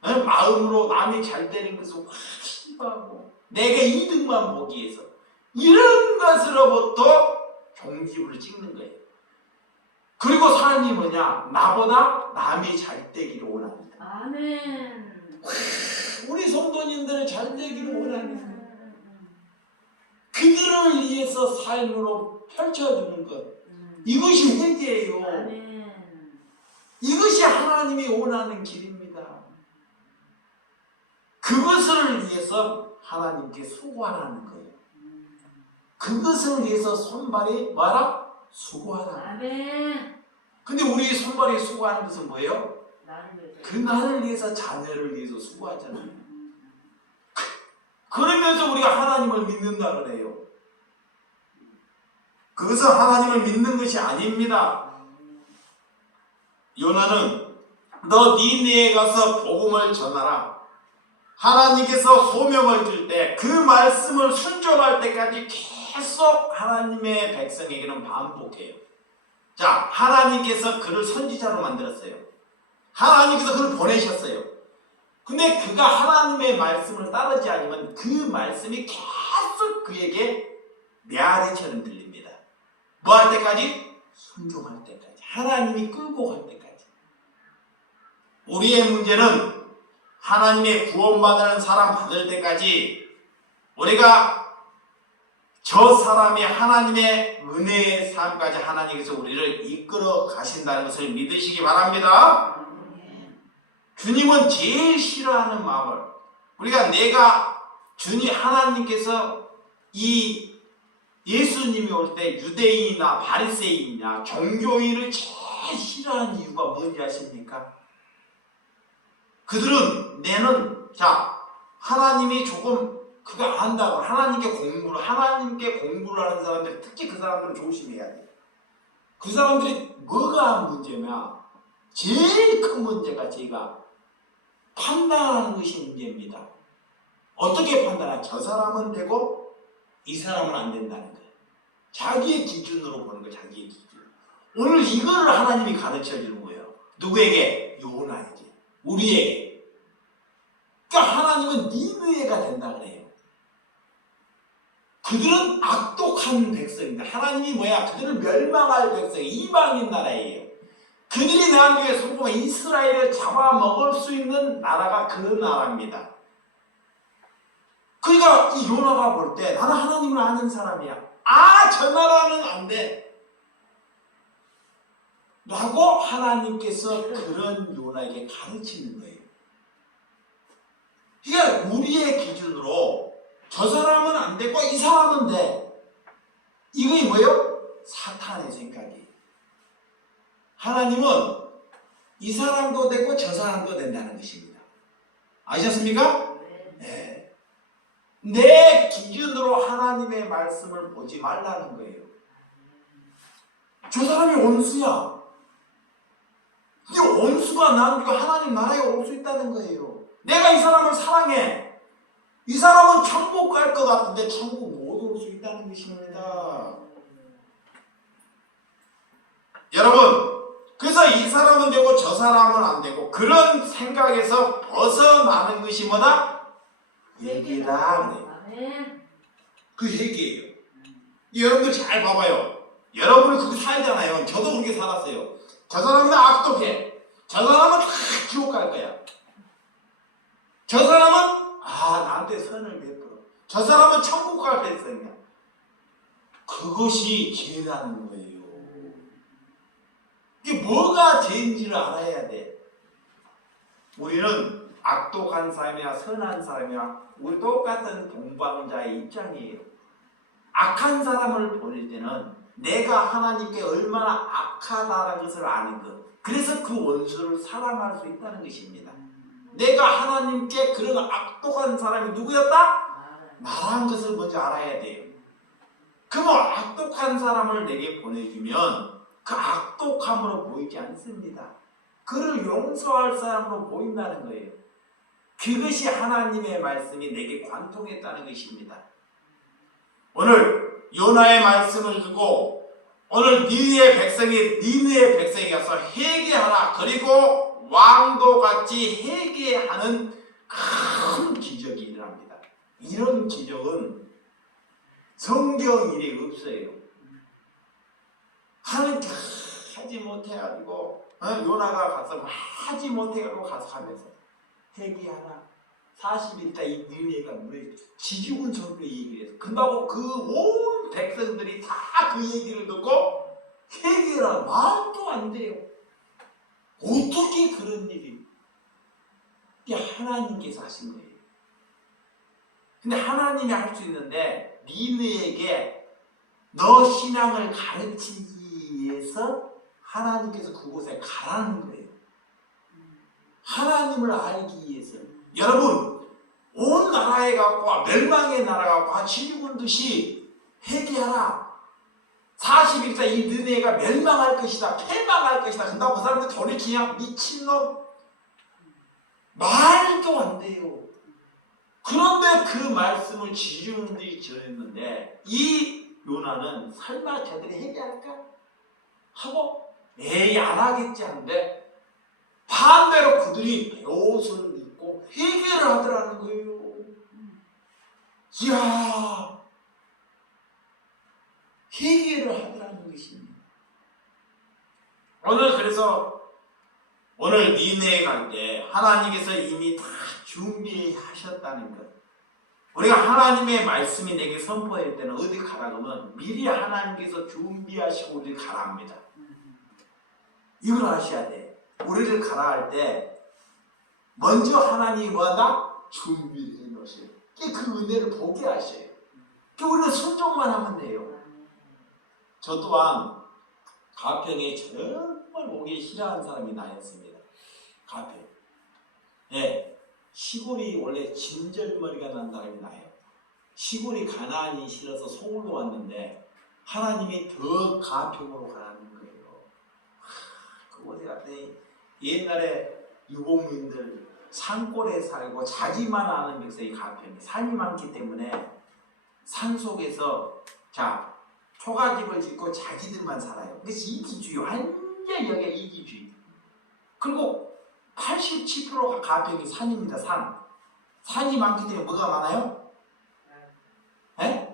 마음으로 남이 잘 되는 것을 확 싫어하고 내가 이득만 보기 위해서 이런 것으로부터 종지부를 찍는 거예요. 그리고 삶이 뭐냐? 나보다 남이 잘 되기를 원합니다. 아멘. 우리 성도님들을 잘 되기를 원합니다. 그들을 위해서 삶으로 펼쳐주는 것. 이것이 회개예요. 아멘. 이것이 하나님이 원하는 길입니다. 그것을 위해서 하나님께 수고하라는 거예요. 그것을 위해서 손발이 뭐라? 수고하라. 아멘. 근데 우리 손발이 수고하는 것은 뭐예요? 나를 위해서. 그 나를 위해서 자녀를 위해서 수고하잖아요. 그러면서 우리가 하나님을 믿는다 그래요. 그것은 하나님을 믿는 것이 아닙니다. 요나는 너 니느웨에 가서 복음을 전하라. 하나님께서 소명을 줄 때 그 말씀을 순종할 때까지 계속 하나님의 백성에게는 반복해요. 자, 하나님께서 그를 선지자로 만들었어요. 하나님께서 그를 보내셨어요. 근데 그가 하나님의 말씀을 따르지 않으면 그 말씀이 계속 그에게 메아리처럼 들립니다. 뭐 할 때까지? 순종할 때까지. 하나님이 끌고 갈 때까지. 우리의 문제는 하나님의 구원받는 사람 받을 때까지 우리가 저 사람이 하나님의 은혜의 삶까지 하나님께서 우리를 이끌어 가신다는 것을 믿으시기 바랍니다. 주님은 제일 싫어하는 마음을 우리가 내가 주님 하나님께서 이 예수님이 올 때 유대인이나 바리새인이나 종교인을 제일 싫어하는 이유가 뭔지 아십니까? 그들은 자 하나님이 조금 그거 안다고 하나님께 공부를 하는 사람들 특히 그 사람들은 조심해야 돼. 그 사람들이 뭐가 문제냐? 제일 큰 문제가 제가 판단하는 것이 문제입니다. 어떻게 판단하냐? 저 사람은 되고 이 사람은 안 된다는 거예요. 자기의 기준으로 보는 거예요. 자기의 기준. 오늘 이거를 하나님이 가르쳐 주는 거예요. 누구에게? 요나에게. 우리에게. 그러니까 하나님은 니느웨가 된다 그래요. 그들은 악독한 백성입니다. 하나님이 뭐야? 그들을 멸망할 백성, 이방인 나라예요. 그들이 나중에 성공한 이스라엘을 잡아먹을 수 있는 나라가 그 나라입니다. 그러니까 이 요나가 볼 때 나는 하나님을 아는 사람이야. 저 나라는 안 돼. 라고 하나님께서 그런 요나에게 가르치는 거예요. 그러니까 우리의 기준으로 저 사람은 안 되고 이 사람은 돼. 이게 뭐예요? 사탄의 생각이에요. 하나님은 이 사람도 되고 저 사람도 된다는 것입니다. 아셨습니까? 네. 내 기준으로 하나님의 말씀을 보지 말라는 거예요. 저 사람이 원수야. 이 원수가 나오니까 하나님 나라에 올 수 있다는 거예요. 내가 이 사람을 사랑해. 이 사람은 천국 갈 것 같은데 천국 못 올 수 있다는 것입니다. 여러분, 그래서 이 사람은 되고 저 사람은 안 되고 그런 생각에서 벗어나는 것이 뭐다? 회개다. 아멘. 그 회개예요. 여러분들 잘 봐봐요. 여러분이 그렇게 살잖아요. 저도 그렇게 살았어요. 저 사람은 악독해. 저 사람은 다 지옥 갈 거야. 저 사람은 나한테 선을 베풀어. 저 사람은 천국 갈 백성이야. 그것이 죄라는 거예요. 이게 뭐가 죄인지를 알아야 돼. 우리는 악독한 사람이나 선한 사람이나 우리 똑같은 동방자의 입장이에요. 악한 사람을 보낼 때는 내가 하나님께 얼마나 악하다는 것을 아는 것. 그래서 그 원수를 사랑할 수 있다는 것입니다. 내가 하나님께 그런 악독한 사람이 누구였다? 나라는 것을 먼저 알아야 돼요. 그러면 악독한 사람을 내게 보내주면 그 악독함으로 보이지 않습니다. 그를 용서할 사람으로 보인다는 거예요. 그것이 하나님의 말씀이 내게 관통했다는 것입니다. 오늘 요나의 말씀을 두고 오늘 니느웨의 백성이 가서 회개하라. 그리고 왕도 같이 회개하는 큰 기적이 일어납니다. 이런 기적은 성경 일에 없어요. 하나님께 하지 못해가지고 요나가 가서 하지 못해가지고 가서 하면서 회개하라. 40일 있다 이 니느웨가 물에 지죽은 소리로 얘기를 해서 근다고 그 온 백성들이 다 그 얘기를 듣고 회개하라. 말도 안 돼요. 어떻게 그런 일이? 이게 하나님께서 하신 거예요. 근데 하나님이 할 수 있는데 니느웨에게 너 신앙을 가르치기 위해서 하나님께서 그곳에 가라는 거예요. 하나님을 알기 위해서. 여러분 온 나라에 갖고 멸망의 나라가 갖고 지죽은 듯이 회개하라. 40일이다 이 니느웨가 멸망할 것이다. 패망할 것이다. 근다고 그 사람들 돌이키냐? 미친놈. 말도 안 돼요. 그런데 그 말씀을 지중들이 전했는데 이 요나는 설마 저들이 회개할까? 하고 에이 안 하겠지 하는데 반대로 그들이 옷을 입고 회개를 하더라는 거예요. 이야, 회개를 하더라는 것입니다. 오늘 그래서 오늘 니느웨에 갈 때 하나님께서 이미 다 준비하셨다는 것. 우리가 하나님의 말씀이 내게 선포할 때는 어디 가라 그러면 미리 하나님께서 준비하시고 우리를 가라 합니다. 이걸 아셔야 돼. 우리를 가라 할 때 먼저 하나님이 뭐한다? 준비를 해놓으셔요. 그 은혜를 보게 하셔요. 우리는 순종만 하면 돼요. 저 또한 가평에 정말 오기 싫어하는 사람이 나였습니다. 가평. 네, 시골이 원래 진절머리가 난 사람이 나요. 시골이 가난이 싫어서 서울로 왔는데 하나님이 더 가평으로 가라는 거예요. 그곳에 갔더니 옛날에 유목민들 산골에 살고 자기만 아는 백성이 가평이 산이 많기 때문에 산 속에서 자 초가집을 짓고 자기들만 살아요. 그래서 이기주의, 완전 여기가 이기주의. 그리고 87%가 가평이 산입니다. 산이 많기 때문에 뭐가 많아요? 네?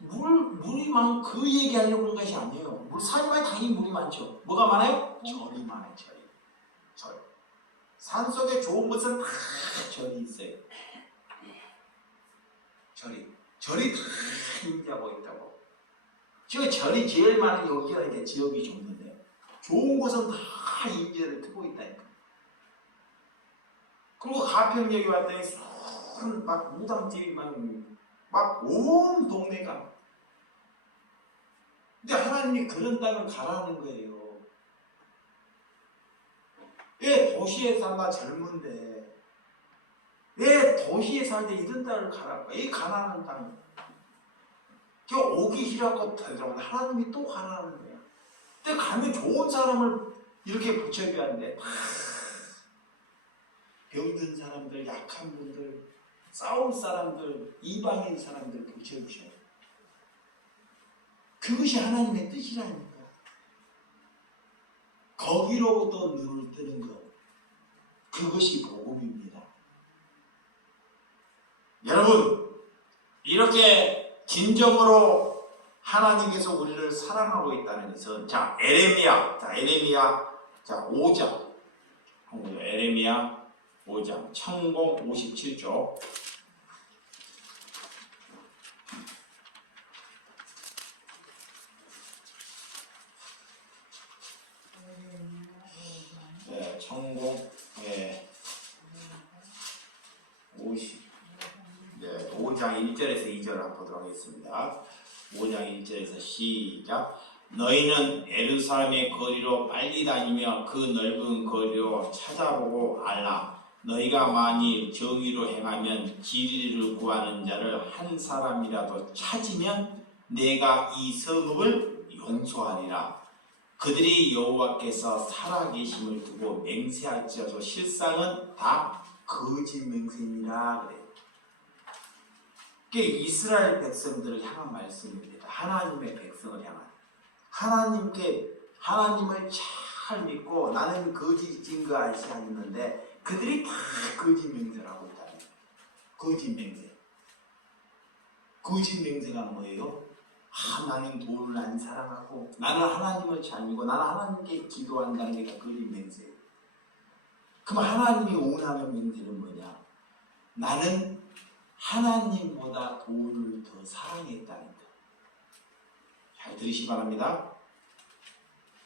물이 많, 그 얘기하려고 하는 것이 아니에요. 산이 많이 당연히 물이 많죠. 뭐가 많아요? 절이 많아요. 절. 산 속에 좋은 것은 다 절이 있어요. 절이 다 인자하고 있다고. 지금 절이 제일 많은 여기가 이렇게 지역이 좋은데 좋은 곳은 다 인재를 두고 있다니까. 그리고 가평역에 왔더니 막 무당집이 막 온 동네가. 근데 하나님이 그런 땅을 가라는 거예요. 왜 도시에 살다 젊은데 왜 도시에 살 때 이런 땅을 가라고? 이 가난한 땅. 그 오기 싫어하고 들어오는데 하나님이 또 가라는 거야. 근데 가면 좋은 사람을 이렇게 붙여줘야 하는데 병든 사람들, 약한 분들, 싸울 사람들, 이방인 사람들 붙여주셔요. 그것이 하나님의 뜻이라니까. 거기로부터 눈을 뜨는 것, 그것이 복음입니다. 여러분, 이렇게 진정으로 하나님께서 우리를 사랑하고 있다는 것은 자 에레미야 5장 에레미야 5장 천공 57조 1절에서 2절을 한번 보도록 하겠습니다. 5장 1절에서 시작. 너희는 예루살렘의 거리로 빨리 다니며 그 넓은 거리로 찾아보고 알라. 너희가 만일 정의로 행하면 진리를 구하는 자를 한 사람이라도 찾으면 내가 이 성읍을 용서하리라. 그들이 여호와께서 살아계심을 두고 맹세할지라도 실상은 다 거짓 맹세니라 그래요. 그게 이스라엘 백성들을 향한 말씀입니다. 하나님의 백성을 향한. 하나님을 잘 믿고 나는 거짓인 거 알지 않는데 그들이 다 거짓 맹세를 하고 있다는 거예요. 거짓 맹세. 거짓 맹세가 뭐예요? 나는 돈을 안 사랑하고 나는 하나님을 잘 믿고 나는 하나님께 기도한다는 게 다 거짓 맹세예요. 그럼 하나님이 원하는 맹세는 뭐냐? 나는 하나님보다 돈을 더 사랑했다는 거. 잘 들으시기 바랍니다.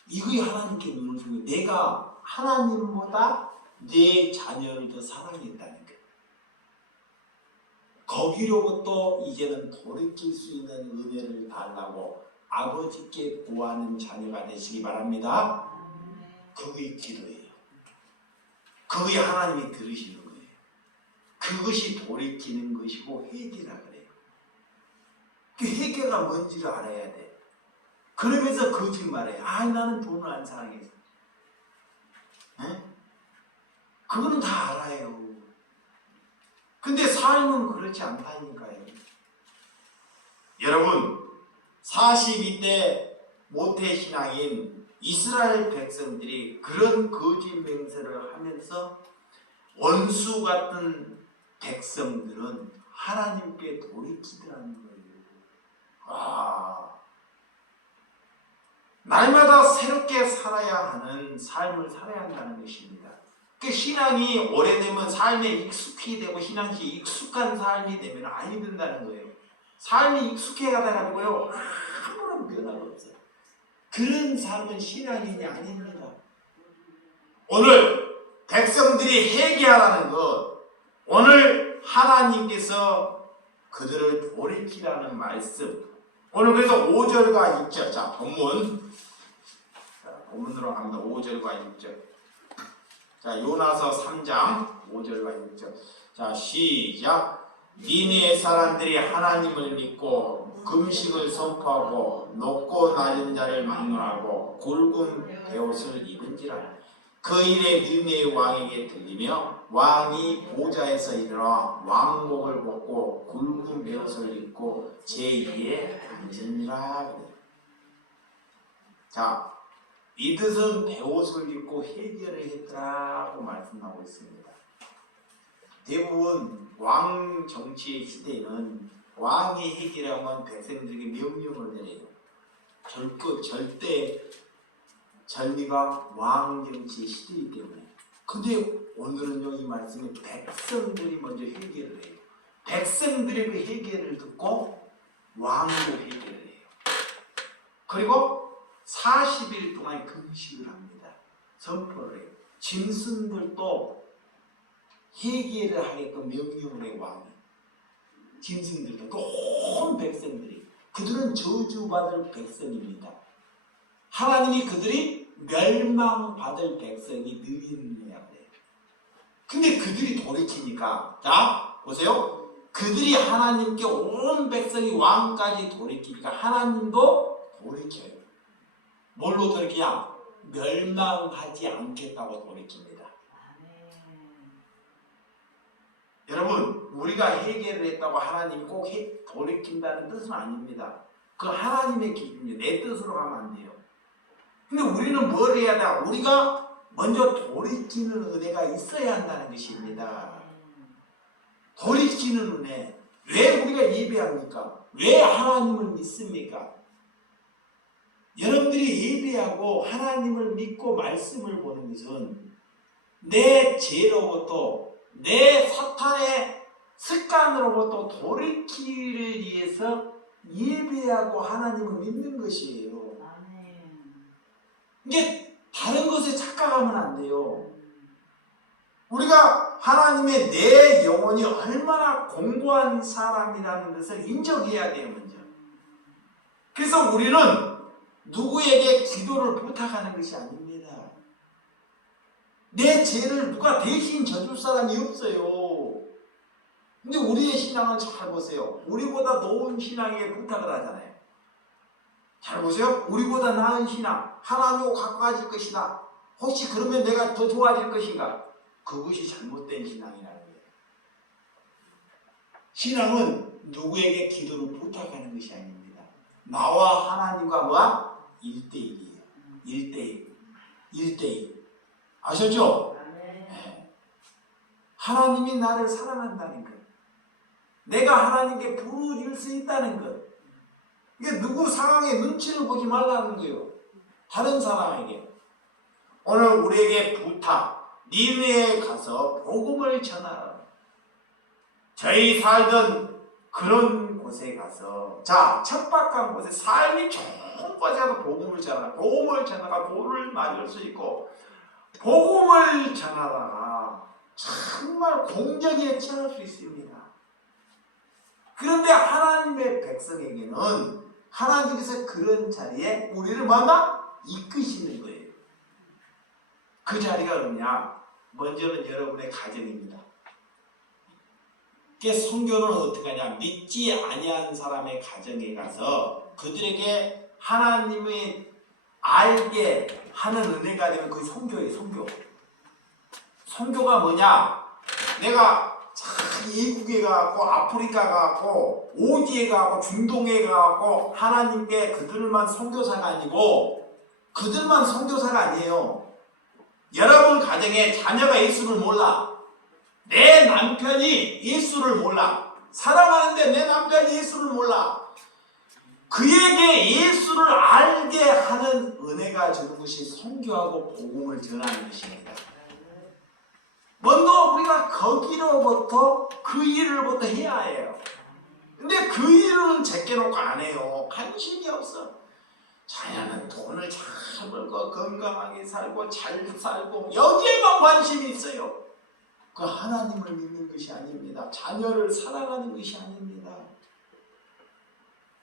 이거이 하나님께 눈을 주고 내가 하나님보다 내 자녀를 더 사랑했다는 거. 거기로부터 이제는 돌이킬 수 있는 은혜를 달라고 아버지께 구하는 자녀가 되시기 바랍니다. 그게 기도예요. 그게 하나님이 들으시는 거예요. 그것이 돌이키는 것이고 회개라 그래요. 그 회개가 뭔지를 알아야 돼. 그러면서 거짓말해. 나는 돈을 안 사랑해서. 그거는 다 알아요. 근데 삶은 그렇지 않다니까요. 여러분, 42대 모태신앙인 이스라엘 백성들이 그런 거짓 맹세를 하면서 원수 같은 백성들은 하나님께 돌이키더라는 거예요. 날마다 새롭게 살아야 하는 삶을 살아야 한다는 것입니다. 그 신앙이 오래되면 삶에 익숙히 되고 신앙이 익숙한 삶이 되면 아니 된다는 거예요. 삶이 익숙해가지고요 아무런 변화가 없어요. 그런 삶은 신앙인이 아닙니다. 오늘 백성들이 회개하라는 것, 오늘 하나님께서 그들을 돌이키라는 말씀. 오늘 그래서 5절과 6절, 자 본문으로 갑니다. 5절과 6절. 자, 요나서 3장 5절과 6절. 자, 시작. 니네 사람들이 하나님을 믿고 금식을 선포하고 높고 낮은 자를 막론하고 굵은 베옷을 입은지라. 그 일에 니네 왕에게 들리며 왕이 보좌에서 일어나 왕복을 벗고 굵은 베옷을 입고 제2에 앉으니라. 자, 이 뜻은 베옷을 입고 회개를 했더라고 말씀하고 있습니다. 대부분 왕 정치의 시대에는 왕이 회개를 하면 백성들에게 명령을 내려요. 절대 전리가 왕 정치의 시대이기 때문에. 근데 오늘은요, 이 말씀에 백성들이 먼저 회개를 해요. 백성들의 그 회개를 듣고 왕도 회개를 해요. 그리고 40일 동안 금식을 합니다. 선포를 해요. 짐승들도 회개를 하게끔 명령을 해요, 왕이. 짐승들도, 그 온 백성들이. 그들은 저주받을 백성입니다. 하나님이 그들이 멸망받을 백성이 느리느냐 그래요. 근데 그들이 돌이키니까, 자 보세요. 그들이 하나님께 온 백성이 왕까지 돌이키니까 하나님도 돌이켜요. 뭘로 돌이키냐? 멸망하지 않겠다고 돌이킵니다. 여러분, 우리가 회개를 했다고 하나님이 꼭 돌이킨다는 뜻은 아닙니다. 그 하나님의 기준이에요. 내 뜻으로 가면 안 돼요. 근데 우리는 뭘 해야 돼? 우리가 먼저 돌이키는 은혜가 있어야 한다는 것입니다. 돌이키는 은혜. 왜 우리가 예배합니까? 왜 하나님을 믿습니까? 여러분들이 예배하고 하나님을 믿고 말씀을 보는 것은 내 죄로부터, 내 사탄의 습관으로부터 돌이키기를 위해서 예배하고 하나님을 믿는 것이에요. 이게 다른 것에 착각하면 안 돼요. 우리가 하나님의 내 영혼이 얼마나 공고한 사람이라는 것을 인정해야 돼요, 먼저. 그래서 우리는 누구에게 기도를 부탁하는 것이 아닙니다. 내 죄를 누가 대신 져줄 사람이 없어요. 근데 우리의 신앙은 잘 보세요. 우리보다 높은 신앙에 부탁을 하잖아요. 잘 보세요. 우리보다 나은 신앙, 하나님과 가까워질 것이다. 혹시 그러면 내가 더 좋아질 것인가? 그것이 잘못된 신앙이라는 거예요. 신앙은 누구에게 기도를 부탁하는 것이 아닙니다. 나와 하나님과 뭐야? 1대1이에요. 1대1. 1대1. 아셨죠? 네. 하나님이 나를 사랑한다는 것. 내가 하나님께 부르질 수 있다는 것. 이게 누구 상황에 눈치를 보지 말라는 거예요. 다른 사람에게. 오늘 우리에게 부탁. 니느웨에 가서 복음을 전하라. 저희 살던 그런 곳에 가서, 자, 척박한 곳에 삶이 좋은 곳에 가서 복음을 전하라. 복음을 전하다가 돌을 맞을 수 있고, 복음을 전하다가 정말 공적에 처할 수 있습니다. 그런데 하나님의 백성에게는 하나님께서 그런 자리에 우리를 만나 이끄시는 거예요. 그 자리가 뭐냐? 먼저는 여러분의 가정입니다. 그 선교는 어떻게 하냐? 믿지 아니한 사람의 가정에 가서 그들에게 하나님의 알게 하는 은혜가 되면 그게 선교예요. 선교. 선교가 뭐냐? 내가 이국에 가고 아프리카 가고 오지에 가고 중동에 가고 하나님께 그들만 선교사가 아니고 그들만 선교사가 아니에요. 여러분 가정에 자녀가 예수를 몰라. 내 남편이 예수를 몰라. 사랑하는데 내 남편이 예수를 몰라. 그에게 예수를 알게 하는 은혜가 주는 것이 선교하고 복음을 전하는 것입니다. 먼저 우리가 거기로부터 그 일을부터 해야 해요. 근데 그 일은 제껴놓고 안 해요. 관심이 없어. 자녀는 돈을 잘 벌고 건강하게 살고 잘 살고 여기에만 관심이 있어요. 그 하나님을 믿는 것이 아닙니다. 자녀를 사랑하는 것이 아닙니다.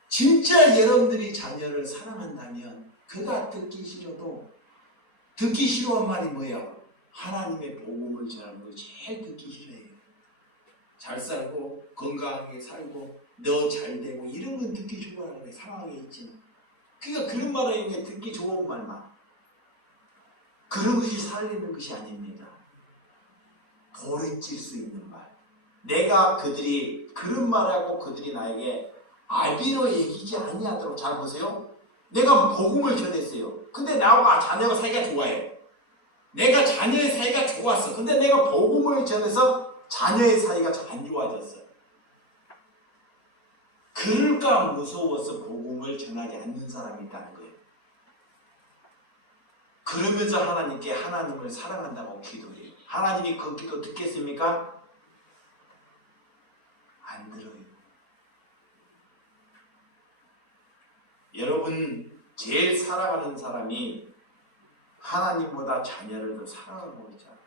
진짜 여러분들이 자녀를 사랑한다면 그가 듣기 싫어도 듣기 싫어한 말이 뭐예요? 하나님의 복음을 전하는 거 제일 듣기 싫어해요. 잘 살고 건강하게 살고 너 잘 되고 이런 건 듣기 좋아하는 거예요. 상황에 있지만. 그러니까 그런 말을 하는 듣기 좋은 말만. 그런 것이 살리는 것이 아닙니다. 돌이킬 수 있는 말. 내가 그들이 그런 말하고 그들이 나에게 아비로 얘기지 아니하도록. 잘 보세요. 내가 복음을 전했어요. 근데 나하고 자녀가 사이가 좋아요. 내가 자녀의 사이가 좋았어. 근데 내가 복음을 전해서 자녀의 사이가 안 좋아졌어. 그럴까 무서워서 복음을 전하지 않는 사람이 있다는 거예요. 그러면서 하나님께 하나님을 사랑한다고 기도해요. 하나님이 그 기도 듣겠습니까? 안 들어요. 여러분 제일 사랑하는 사람이 하나님보다 자녀를 더 사랑하고 있잖아요.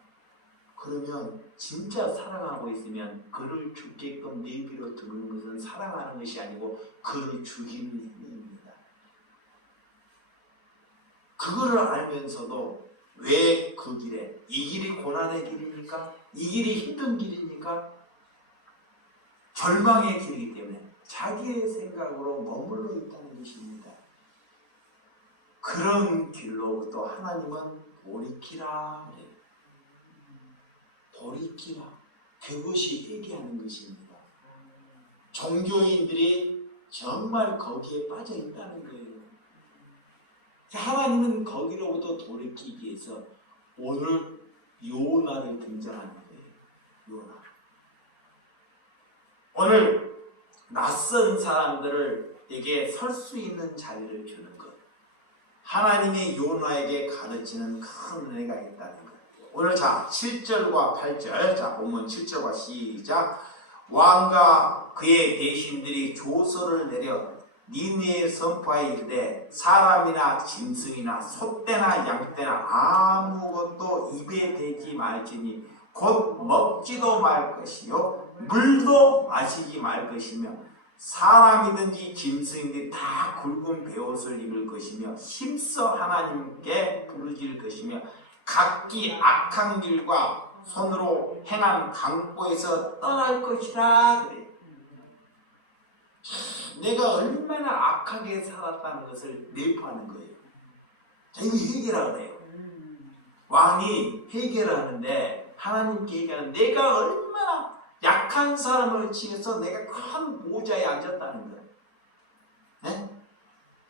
그러면 진짜 사랑하고 있으면 그를 죽게끔 내비로 두는 것은 사랑하는 것이 아니고 그를 죽이는 행위입니다. 그거를 알면서도 왜 그 길에, 이 길이 고난의 길입니까? 이 길이 힘든 길입니까? 절망의 길이기 때문에 자기의 생각으로 머물러 있다는 것입니다. 그런 길로부터 하나님은 돌이키라. 돌이키라. 그것이 회개하는 것입니다. 종교인들이 정말 거기에 빠져 있다는 거예요. 하나님은 거기로부터 돌이키기 위해서 오늘 요나를 등장하는 거예요. 요나. 오늘 낯선 사람들에게 설 수 있는 자리를 주는 것. 하나님이 요나에게 가르치는 큰 은혜가 있다는 것. 오늘 자 7절과 8절, 자 본문 7절과 시작. 왕과 그의 대신들이 조서를 내려 니느웨에 선포하여 이르되 사람이나 짐승이나 소떼나 양떼나 아무것도 입에 대지 말지니 곧 먹지도 말 것이요 물도 마시지 말 것이며 사람이든지 짐승이든지 다 굵은 베옷을 입을 것이며 힘써 하나님께 부르짖을 것이며 각기 악한 길과 손으로 행한 강포에서 떠날 것이라 그래. 내가 얼마나 악하게 살았다는 것을 내포하는 거예요. 자, 이거 해결하라 그래요. 왕이 해결하는데 하나님께 얘기하는 내가 얼마나 약한 사람을 치면서 내가 큰 보좌에 앉았다는 거예요. 네?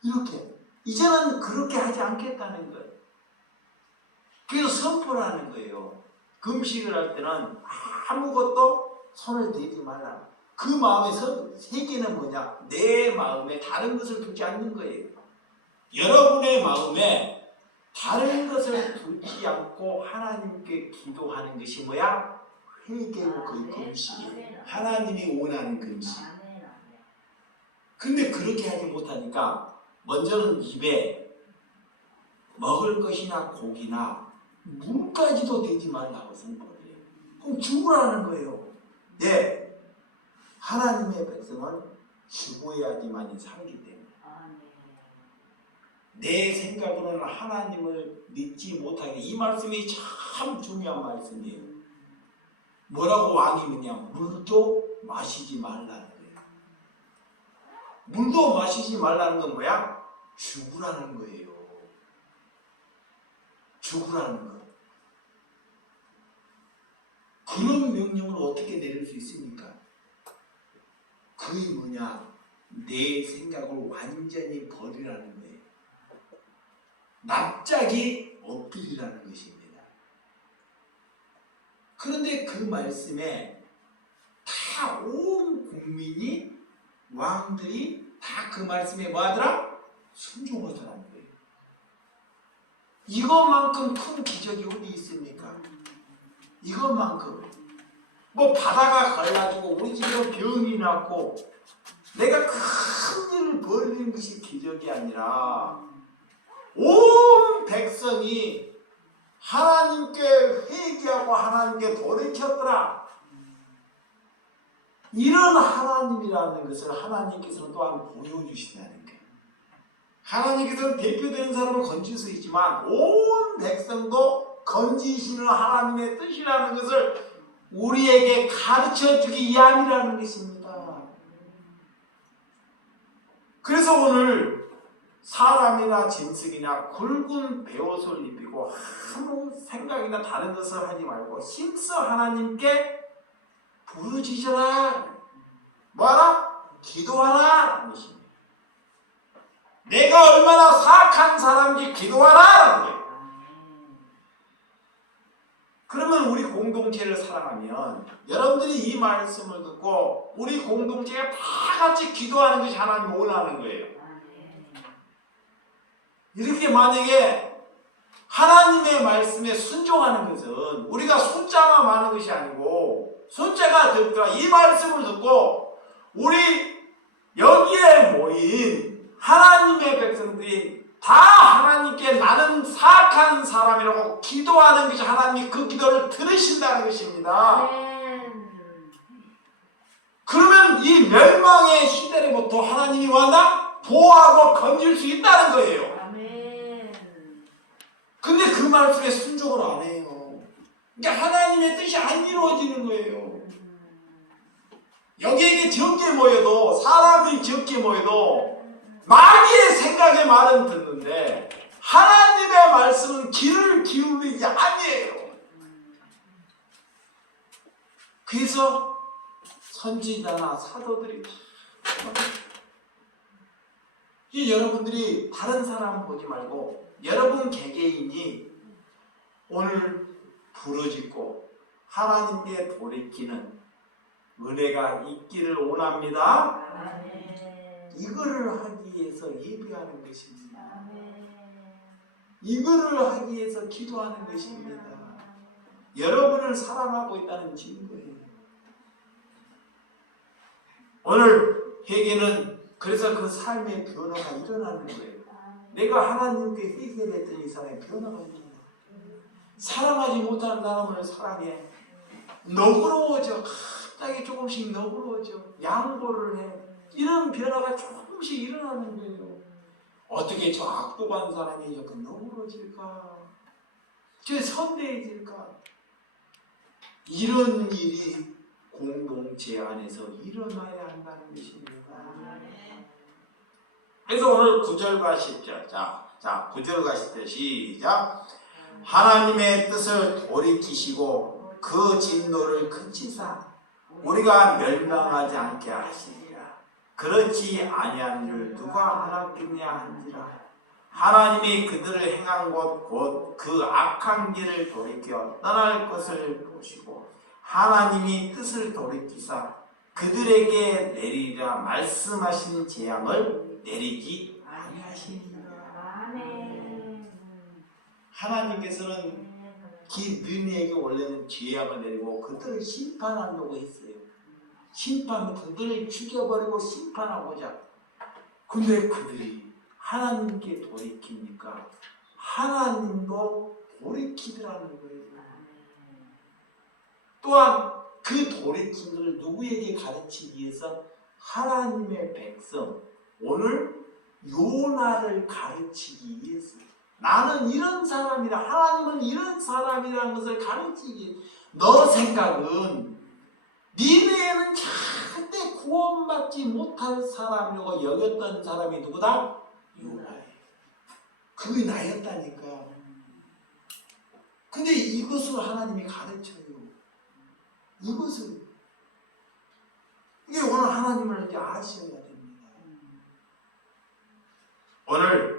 이렇게 이제는 그렇게 하지 않겠다는 거예요. 그래서 선포를 하는 거예요. 금식을 할 때는 아무것도 손을 대지 말라. 그 마음에서 세계는 뭐냐? 내 마음에 다른 것을 두지 않는 거예요. 여러분의 마음에 다른 것을 두지 않고 하나님께 기도하는 것이 뭐야? 회개고 그 금식이에요. 하나님이 원하는 금식. 근데 그렇게 하지 못하니까 먼저는 입에 먹을 것이나 고기나 물까지도 대지 말라고 선포를 해요. 그럼 죽으라는 거예요. 예. 하나님의 백성은 죽어야지만이 살기 때문에. 내 생각으로는 하나님을 믿지 못하게. 이 말씀이 참 중요한 말씀이에요. 뭐라고 왕이 믿냐? 물도 마시지 말라는 거예요. 물도 마시지 말라는 건 뭐야? 죽으라는 거예요. 죽으라는 거. 그런 명령을 어떻게 내릴 수 있습니까? 그게 뭐냐? 내 생각을 완전히 버리라는 거예요. 납작이 엎드리라는 것입니다. 그런데 그 말씀에 다 온 국민이 왕들이 다 그 말씀에 뭐 하더라? 순종하더라는 거예요. 이것만큼 큰 기적이 어디 있습니까? 이것만큼. 뭐 바다가 갈라지고 우리 집에 병이 났고 내가 큰 일을 벌이는 것이 기적이 아니라 온 백성이 하나님께 회개하고 하나님께 돌이켰더라. 이런 하나님이라는 것을 하나님께서는 또한 보여주신다는 거예요. 하나님께서는 대표되는 사람을 건질 수 있지만 온 백성도 건지시는 하나님의 뜻이라는 것을 우리에게 가르쳐주기 위함이라는 것입니다. 그래서 오늘 사람이나 짐승이나 굵은 베옷을 입히고 아무 생각이나 다른 것을 하지 말고 힘써 하나님께 부르짖어라. 뭐하라? 기도하라 라는 것입니다. 내가 얼마나 사악한 사람인지 기도하라 라는 거예요. 그러면 우리 공동체를 사랑하면 여러분들이 이 말씀을 듣고 우리 공동체가 다 같이 기도하는 것이 하나님 원하는 거예요. 이렇게 만약에 하나님의 말씀에 순종하는 것은 우리가 숫자만 많은 것이 아니고 숫자가 듣더라. 이 말씀을 듣고 우리 여기에 모인 하나님의 백성들이 다 하나님께 나는 사악한 사람이라고 기도하는 것이 하나님이 그 기도를 들으신다는 것입니다. 그러면 이 멸망의 시대로부터 하나님이 왔나? 보호하고 건질 수 있다는 거예요. 근데 그 말씀에 순종을 안 해요. 그러니까 하나님의 뜻이 안 이루어지는 거예요. 여기에 적게 모여도 사람이 적게 모여도 마귀의 생각의 말은 듣는데 하나님의 말씀은 귀를 기울이지 아니에요. 그래서 선지자나 사도들이 여러분들이 다른 사람 보지 말고 여러분 개개인이 오늘 부르짖고 하나님께 돌이키는 은혜가 있기를 원합니다. 이거를 하기 위해서 예배하는 것입니다. 이거를 하기 위해서 기도하는 것입니다. 여러분을 사랑하고 있다는 증거예요. 오늘 회개는 그래서 그 삶의 변화가 일어나는 거예요. 내가 하나님께 회개를 했더니 이 사람의 변화가 일어나. 사랑하지 못하는 사람을 사랑해. 너그러워져. 갑자기 조금씩 너그러워져. 양보를 해. 이런 변화가 조금씩 일어나는 거예요. 어떻게 저 악독한 사람이 이렇게 너그러워질까? 저 선대해질까? 이런 일이 공동체 안에서 일어나야 한다는 것입니다. 그래서 오늘 9절과 10절. 자, 9절과 10절 시작. 하나님의 뜻을 돌이키시고 그 진노를 그치사 우리가 멸망하지 않게 하시리라. 그렇지 아니한 줄 누가 알았겠냐 한지라. 하나님이 그들을 행한 것 곧 그 악한 길을 돌이켜 떠날 것을 보시고 하나님이 뜻을 돌이키사 그들에게 내리리라 말씀하신 재앙을 내리지 아니하시니라. 하나님께서는 너희에게 원래는 죄악을 내리고 그들을 심판하려고 했어요. 그들을 죽여버리고 심판하고자. 근데 그들이 하나님께 돌이키니까 하나님도 돌이키더라는 거예요. 또한 그 돌이킨 것을 누구에게 가르치기 위해서 하나님의 백성, 오늘 요나를 가르치기 위해서 나는 이런 사람이라, 하나님은 이런 사람이라는 것을 가르치기 위해서 너 생각은 니네는 절대 구원받지 못할 사람이라고 여겼던 사람이 누구다? 요나예요. 그게 나였다니까. 근데 이것을 하나님이 가르쳐요. 이것을. 이게 오늘 하나님을 이제 아셔야 됩니다. 오늘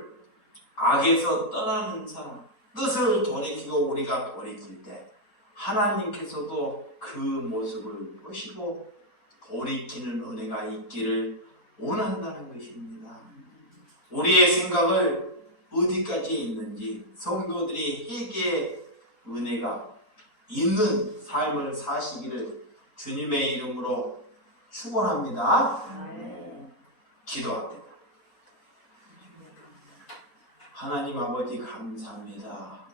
악에서 떠나는 사람, 뜻을 돌이키고 우리가 돌이킬 때 하나님께서도 그 모습을 보시고 돌이키는 은혜가 있기를 원한다는 것입니다. 우리의 생각을 어디까지 있는지 성도들이 회개의 은혜가 있는 삶을 사시기를 주님의 이름으로 축원합니다. 기도합니다. 하나님 아버지 감사합니다.